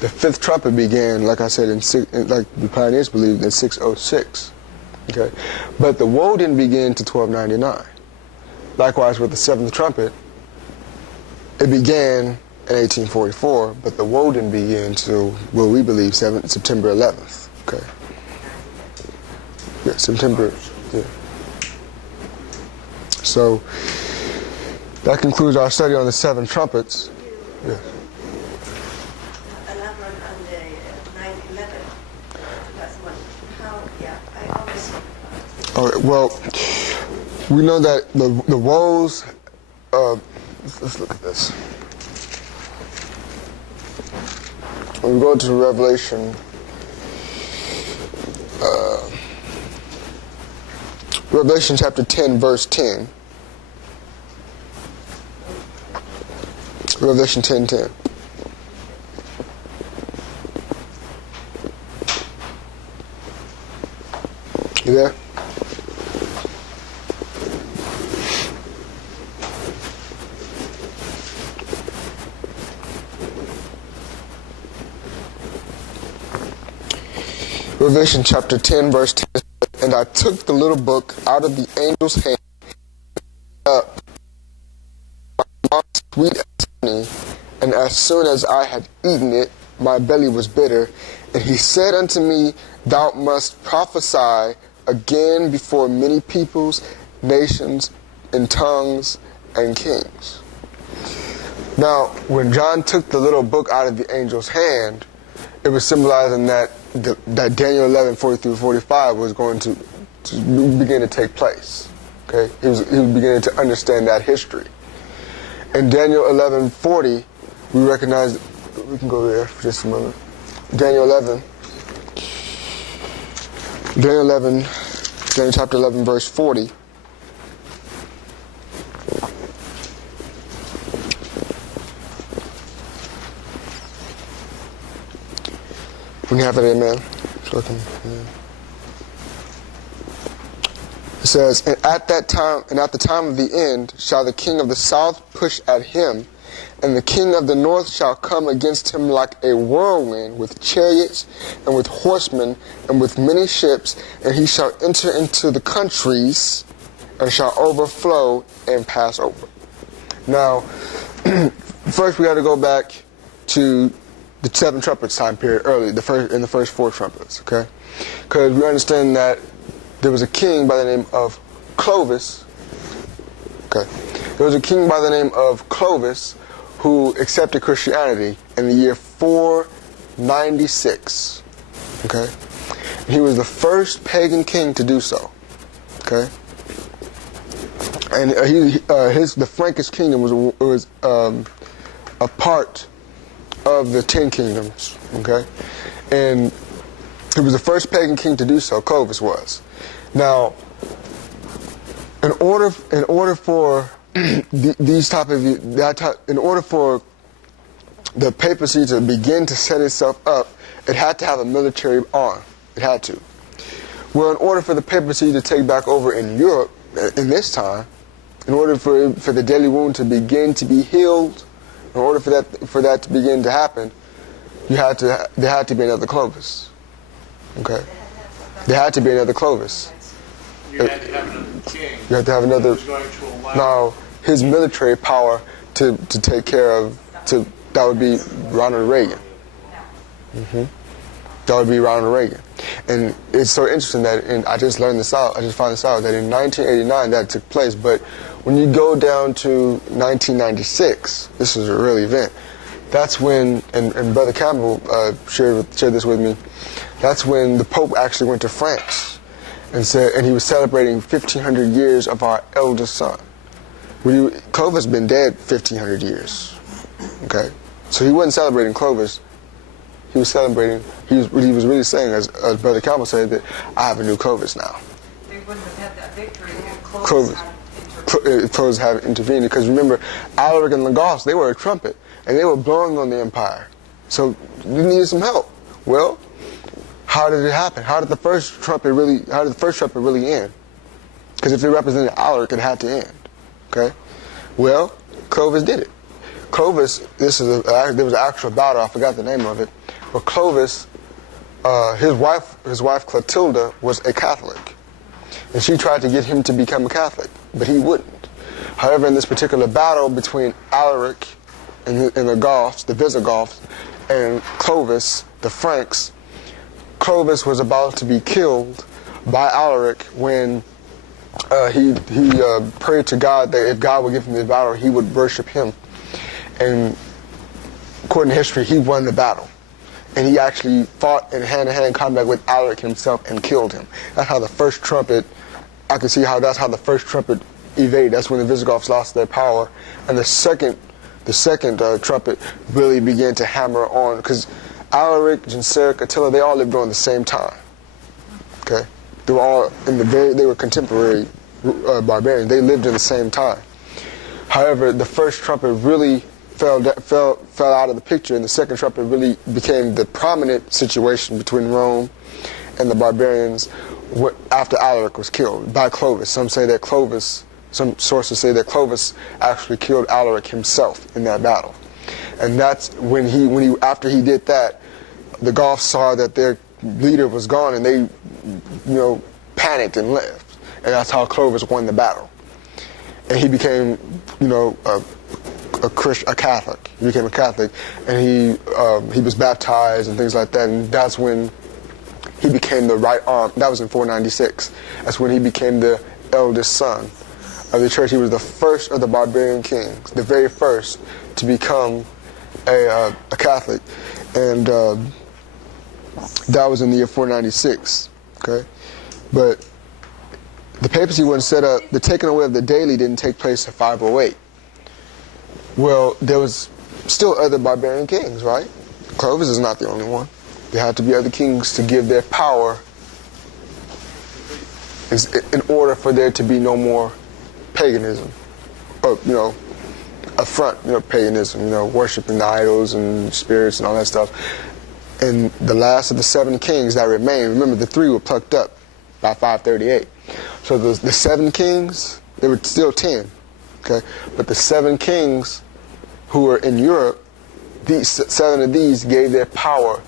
The fifth trumpet began, like I said, like the pioneers believed, in 606. Okay, but the woe didn't begin to 1299. Likewise, with the seventh trumpet, it began in 1844, but the woe didn't begin to, well, we believe, September 11th. Okay. Yeah, September. Yeah. So that concludes our study on the seven trumpets. Yeah. Elaborate on the 9/11. That's one. How? Yeah, I always. All right, well, we know that the woes. Let's look at this. When we go to Revelation, Revelation chapter 10, verse 10. Revelation 10:10. You there? Revelation chapter 10, verse 10. And I took the little book out of the angel's hand, up my mouth sweet as honey, and as soon as I had eaten it, my belly was bitter. And he said unto me, Thou must prophesy again before many peoples, nations, and tongues, and kings. Now, when John took the little book out of the angel's hand, it was symbolizing that Daniel 11, 40 through 45 was going to begin to take place. Okay, he was beginning to understand that history. And Daniel 11, 40 we recognize, we can go there for just a moment. Daniel chapter 11, verse 40. When you have it, amen. It says, and at the time of the end shall the king of the south push at him, and the king of the north shall come against him like a whirlwind, with chariots and with horsemen and with many ships, and he shall enter into the countries and shall overflow and pass over. Now, first we got to go back to the 7 trumpets time period early, in the first 4 trumpets, okay? Because we understand that there was a king by the name of Clovis. Okay, there was a king by the name of Clovis who accepted Christianity in the year 496. Okay, he was the first pagan king to do so. Okay, and the Frankish kingdom was a part of the 10 kingdoms. Okay, and he was the first pagan king to do so. Clovis was. Now, in order for the papacy to begin to set itself up, it had to have a military arm. It had to. Well, in order for the papacy to take back over in Europe in this time, in order for the deadly wound to begin to be healed, in order for that to begin to happen, there had to be another Clovis. Okay, there had to be another Clovis. You had to have another king. You had to have another. Who was going to allow. Now, his military power to take care of that would be Ronald Reagan. That would be Ronald Reagan, and it's so interesting that, and I just found this out that in 1989 that took place. But when you go down to 1996, this is a real event. That's when, and Brother Campbell shared this with me. That's when the Pope actually went to France and he was celebrating 1,500 years of our eldest son. Clovis has been dead 1,500 years. Okay, so he wasn't celebrating Clovis. He was celebrating. He was really saying, as Brother Campbell said, that I have a new Clovis now. They wouldn't have had that victory if Clovis had intervened, because remember, Alaric and the Goths, they were a trumpet, and they were blowing on the empire. So you needed some help. Well, how did it happen? How did the first trumpet really end? Because if it represented Alaric, it had to end. Okay? Well, Clovis did it. Clovis, there was an actual battle, I forgot the name of it, but Clovis, his wife Clotilda was a Catholic. And she tried to get him to become a Catholic, but he wouldn't. However, in this particular battle between Alaric and the Goths, the Visigoths, and Clovis, the Franks, Clovis was about to be killed by Alaric when he prayed to God that if God would give him the battle, he would worship him. And according to history, he won the battle. And he actually fought in hand-to-hand combat with Alaric himself and killed him. That's how the first trumpet, I can see how that's how the first trumpet evaded. That's when the Visigoths lost their power. And the second trumpet really began to hammer on, because Alaric, Genseric, Attila, they all lived during the same time. Okay? They were all they were contemporary barbarians. They lived in the same time. However, the first trumpet really fell out of the picture, and the second trumpet really became the prominent situation between Rome and the barbarians after Alaric was killed by Clovis. Some sources say that Clovis actually killed Alaric himself in that battle. And that's when after he did that, the Goths saw that their leader was gone, and they, panicked and left. And that's how Clovis won the battle. And he became, a Catholic. He became a Catholic, and he was baptized and things like that. And that's when he became the right arm. That was in 496. That's when he became the eldest son of the church. He was the first of the barbarian kings, the very first to become a Catholic, and that was in the year 496. Okay, but the papacy wasn't set up. The taking away of the daily didn't take place in 508. Well, there was still other barbarian kings, right? Clovis is not the only one. There had to be other kings to give their power in order for there to be no more paganism, or affront, paganism, worshiping the idols and spirits and all that stuff. And the last of the 7 kings that remained, remember the 3 were plucked up by 538. So the 7 kings, there were still 10, okay? But the 7 kings who were in Europe, these 7 of these gave their power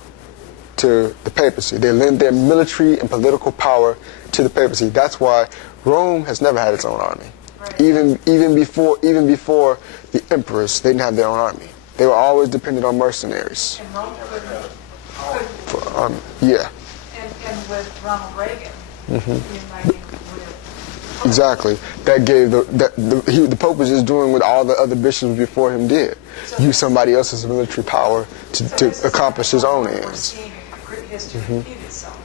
to the papacy. They lent their military and political power to the papacy. That's why Rome has never had its own army. Right. Even before the emperors, they didn't have their own army. They were always dependent on mercenaries. And Rome couldn't, Yeah, and with Ronald Reagan, uniting with exactly. That gave the Pope was just doing what all the other bishops before him did. Use somebody else's military power to accomplish his own We're ends. seeing history repeat itself.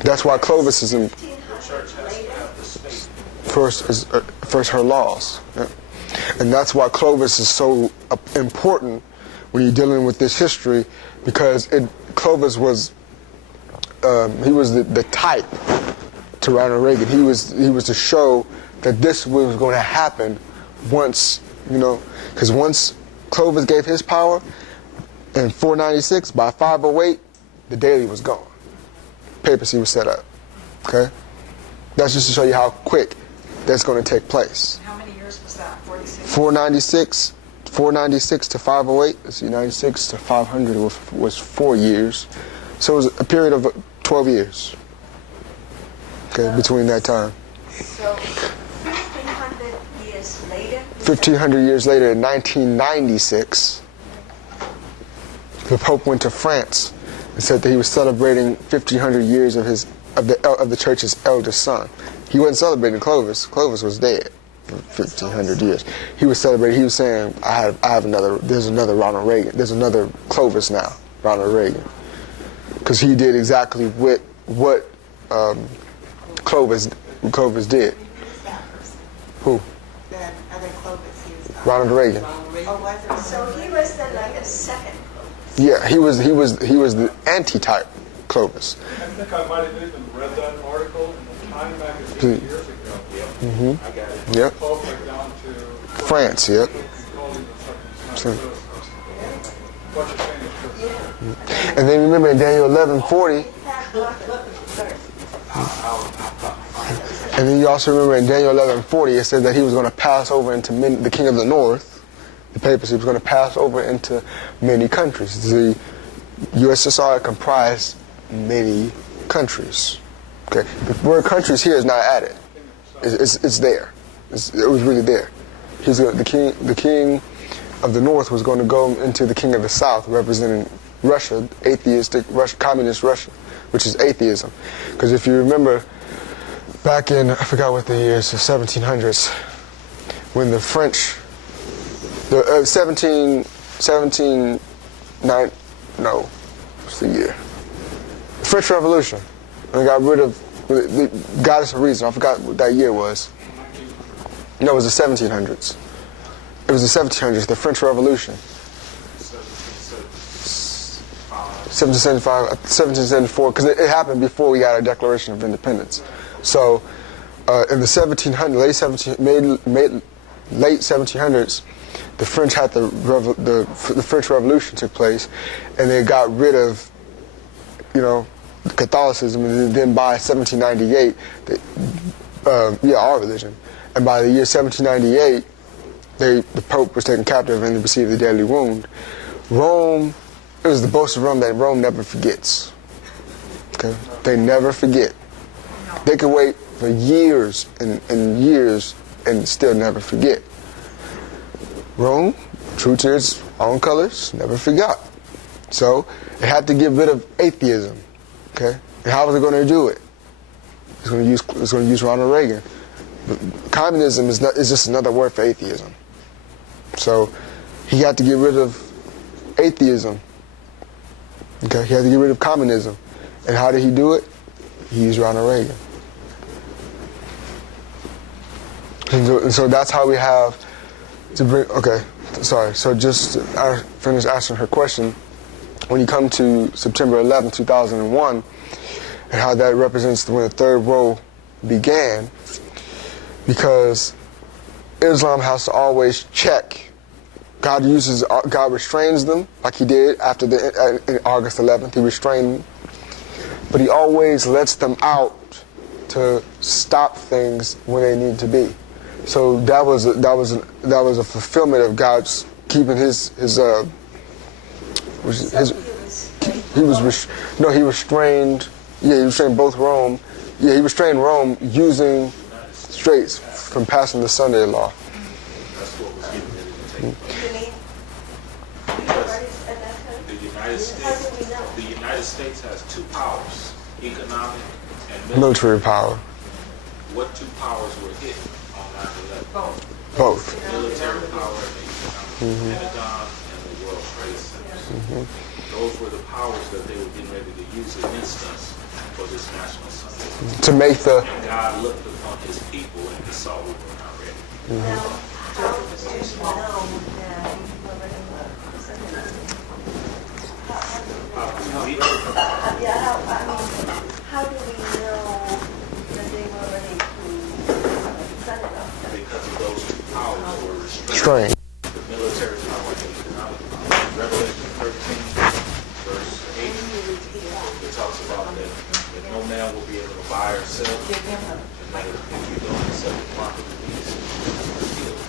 That's why Clovis is in 1500 later. first her laws, yeah. And that's why Clovis is so important when you're dealing with this history, because Clovis was he was the type to Ronald Reagan. He was to show that this was going to happen once, because once Clovis gave his power in 496, by 508 the daily was gone. Papacy was set up. Okay, that's just to show you how quick that's going to take place. How many years was that? 46? 496 to 508. Let's see, 96 to 500 was 4 years. So it was a period of 12 years. Okay, between that time. So 1500 years later. 1,500 years later, in 1996, the Pope went to France and said that he was celebrating 1,500 years of the church's eldest son. He wasn't celebrating Clovis. Clovis was dead for 1,500 years. He was celebrating. He was saying, "I have another. There's another Ronald Reagan. There's another Clovis now, Ronald Reagan," because he did exactly what Clovis did. Who? Then other Clovis used Ronald Reagan. Oh, was it? So he was then like a second Clovis. Yeah, he was the anti-type Clovis. I think I might have even read that article in the Time magazine years ago. Mm-hmm. I got it. Yep. Pope went down to France. Yep. and called him the second son. Bunch of famous. And then remember in Daniel 11:40. And then you also remember in Daniel 11:40, it said that he was going to pass over into the king of the north, the papacy was going to pass over into many countries. The USSR comprised many countries. Okay, the word countries here is not added. It's there. It was really there. The king of the north was going to go into the king of the south, representing Russia, atheistic Russia, communist Russia, which is atheism. Because if you remember, back in, I forgot what the years, the 1700s, when the French, what's the year? The French Revolution. They got rid of, they got us a reason, I forgot what that year was. No, it was the 1700s. It was the 1700s, the French Revolution. 1774, because it happened before we got our Declaration of Independence. So, in the 1700s, late 1700s, the French had the French Revolution took place, and they got rid of, Catholicism, and then by 1798, our religion, and by the year 1798, the Pope was taken captive and received the deadly wound. Rome. It was the boast of Rome that Rome never forgets. Okay, they never forget. They could wait for years and years and still never forget. Rome, true to its own colors, never forgot. So it had to get rid of atheism. Okay, and how was it going to do it? It's going to use Ronald Reagan. Communism is just another word for atheism. So he had to get rid of atheism. Okay, he had to get rid of communism. And how did he do it? He used Ronald Reagan. And so that's how we have to bring, okay, sorry, so just I finished answering her question. When you come to September 11, 2001, and how that represents when the third woe began, because Islam has to always check. God restrains them, like he did after in August 11th, he restrained them. But he always lets them out to stop things when they need to be. So that was a fulfillment of God's keeping he restrained. Yeah, he restrained both Rome. Yeah, he restrained Rome using straits from passing the Sunday law. That's what was given to take. You mean, at that time? The United States has two powers, economic and Military power. What two powers were hit on 9/11? Both. Military power and the economic. Pentagon and the World Trade Centers. Those were the powers that they were getting ready to use against us for this national Sunday. To make the And God looked upon his people and he saw we were not ready. Now, how do you know that people are ready for Sunday? How do we know that they were ready to set it up? Because of those two powers were restrained. strain. The military power and the economic power. Revelation 13, verse 8, it talks about that no man will be able to buy or sell, and that if you don't sell the market of these, you're killed.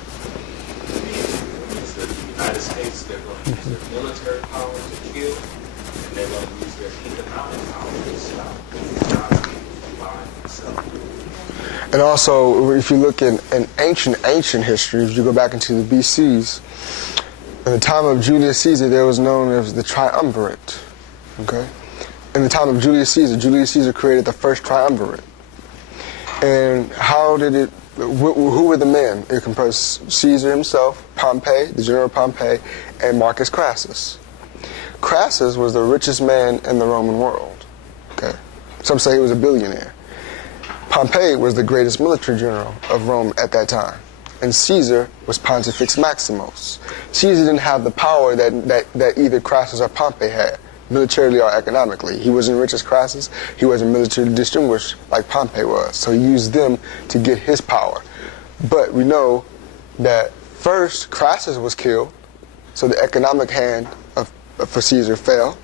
It means that the United States, they're going to use their military power to kill, and they're going to use their economic power to stop God's people from buying and selling. And also, if you look in ancient history, if you go back into the BCs, in the time of Julius Caesar, there was known as the triumvirate. Okay? In the time of Julius Caesar created the first triumvirate. And how did it, who were the men? It composed Caesar himself, Pompey, the general Pompey, and Marcus Crassus. Crassus was the richest man in the Roman world. Okay? Some say he was a billionaire. Pompey was the greatest military general of Rome at that time. And Caesar was Pontifex Maximus. Caesar didn't have the power that either Crassus or Pompey had, militarily or economically. He wasn't rich as Crassus. He wasn't militarily distinguished like Pompey was. So he used them to get his power. But we know that first Crassus was killed, so the economic hand for Caesar fell.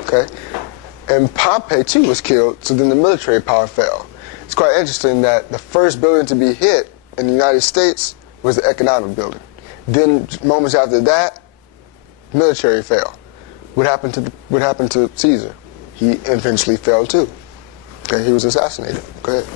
Okay? And Pompey too was killed, so then the military power fell. It's quite interesting that the first building to be hit in the United States was the economic building. Then, moments after that, military fell. What happened to Caesar? He eventually fell too. Okay, he was assassinated. Go ahead.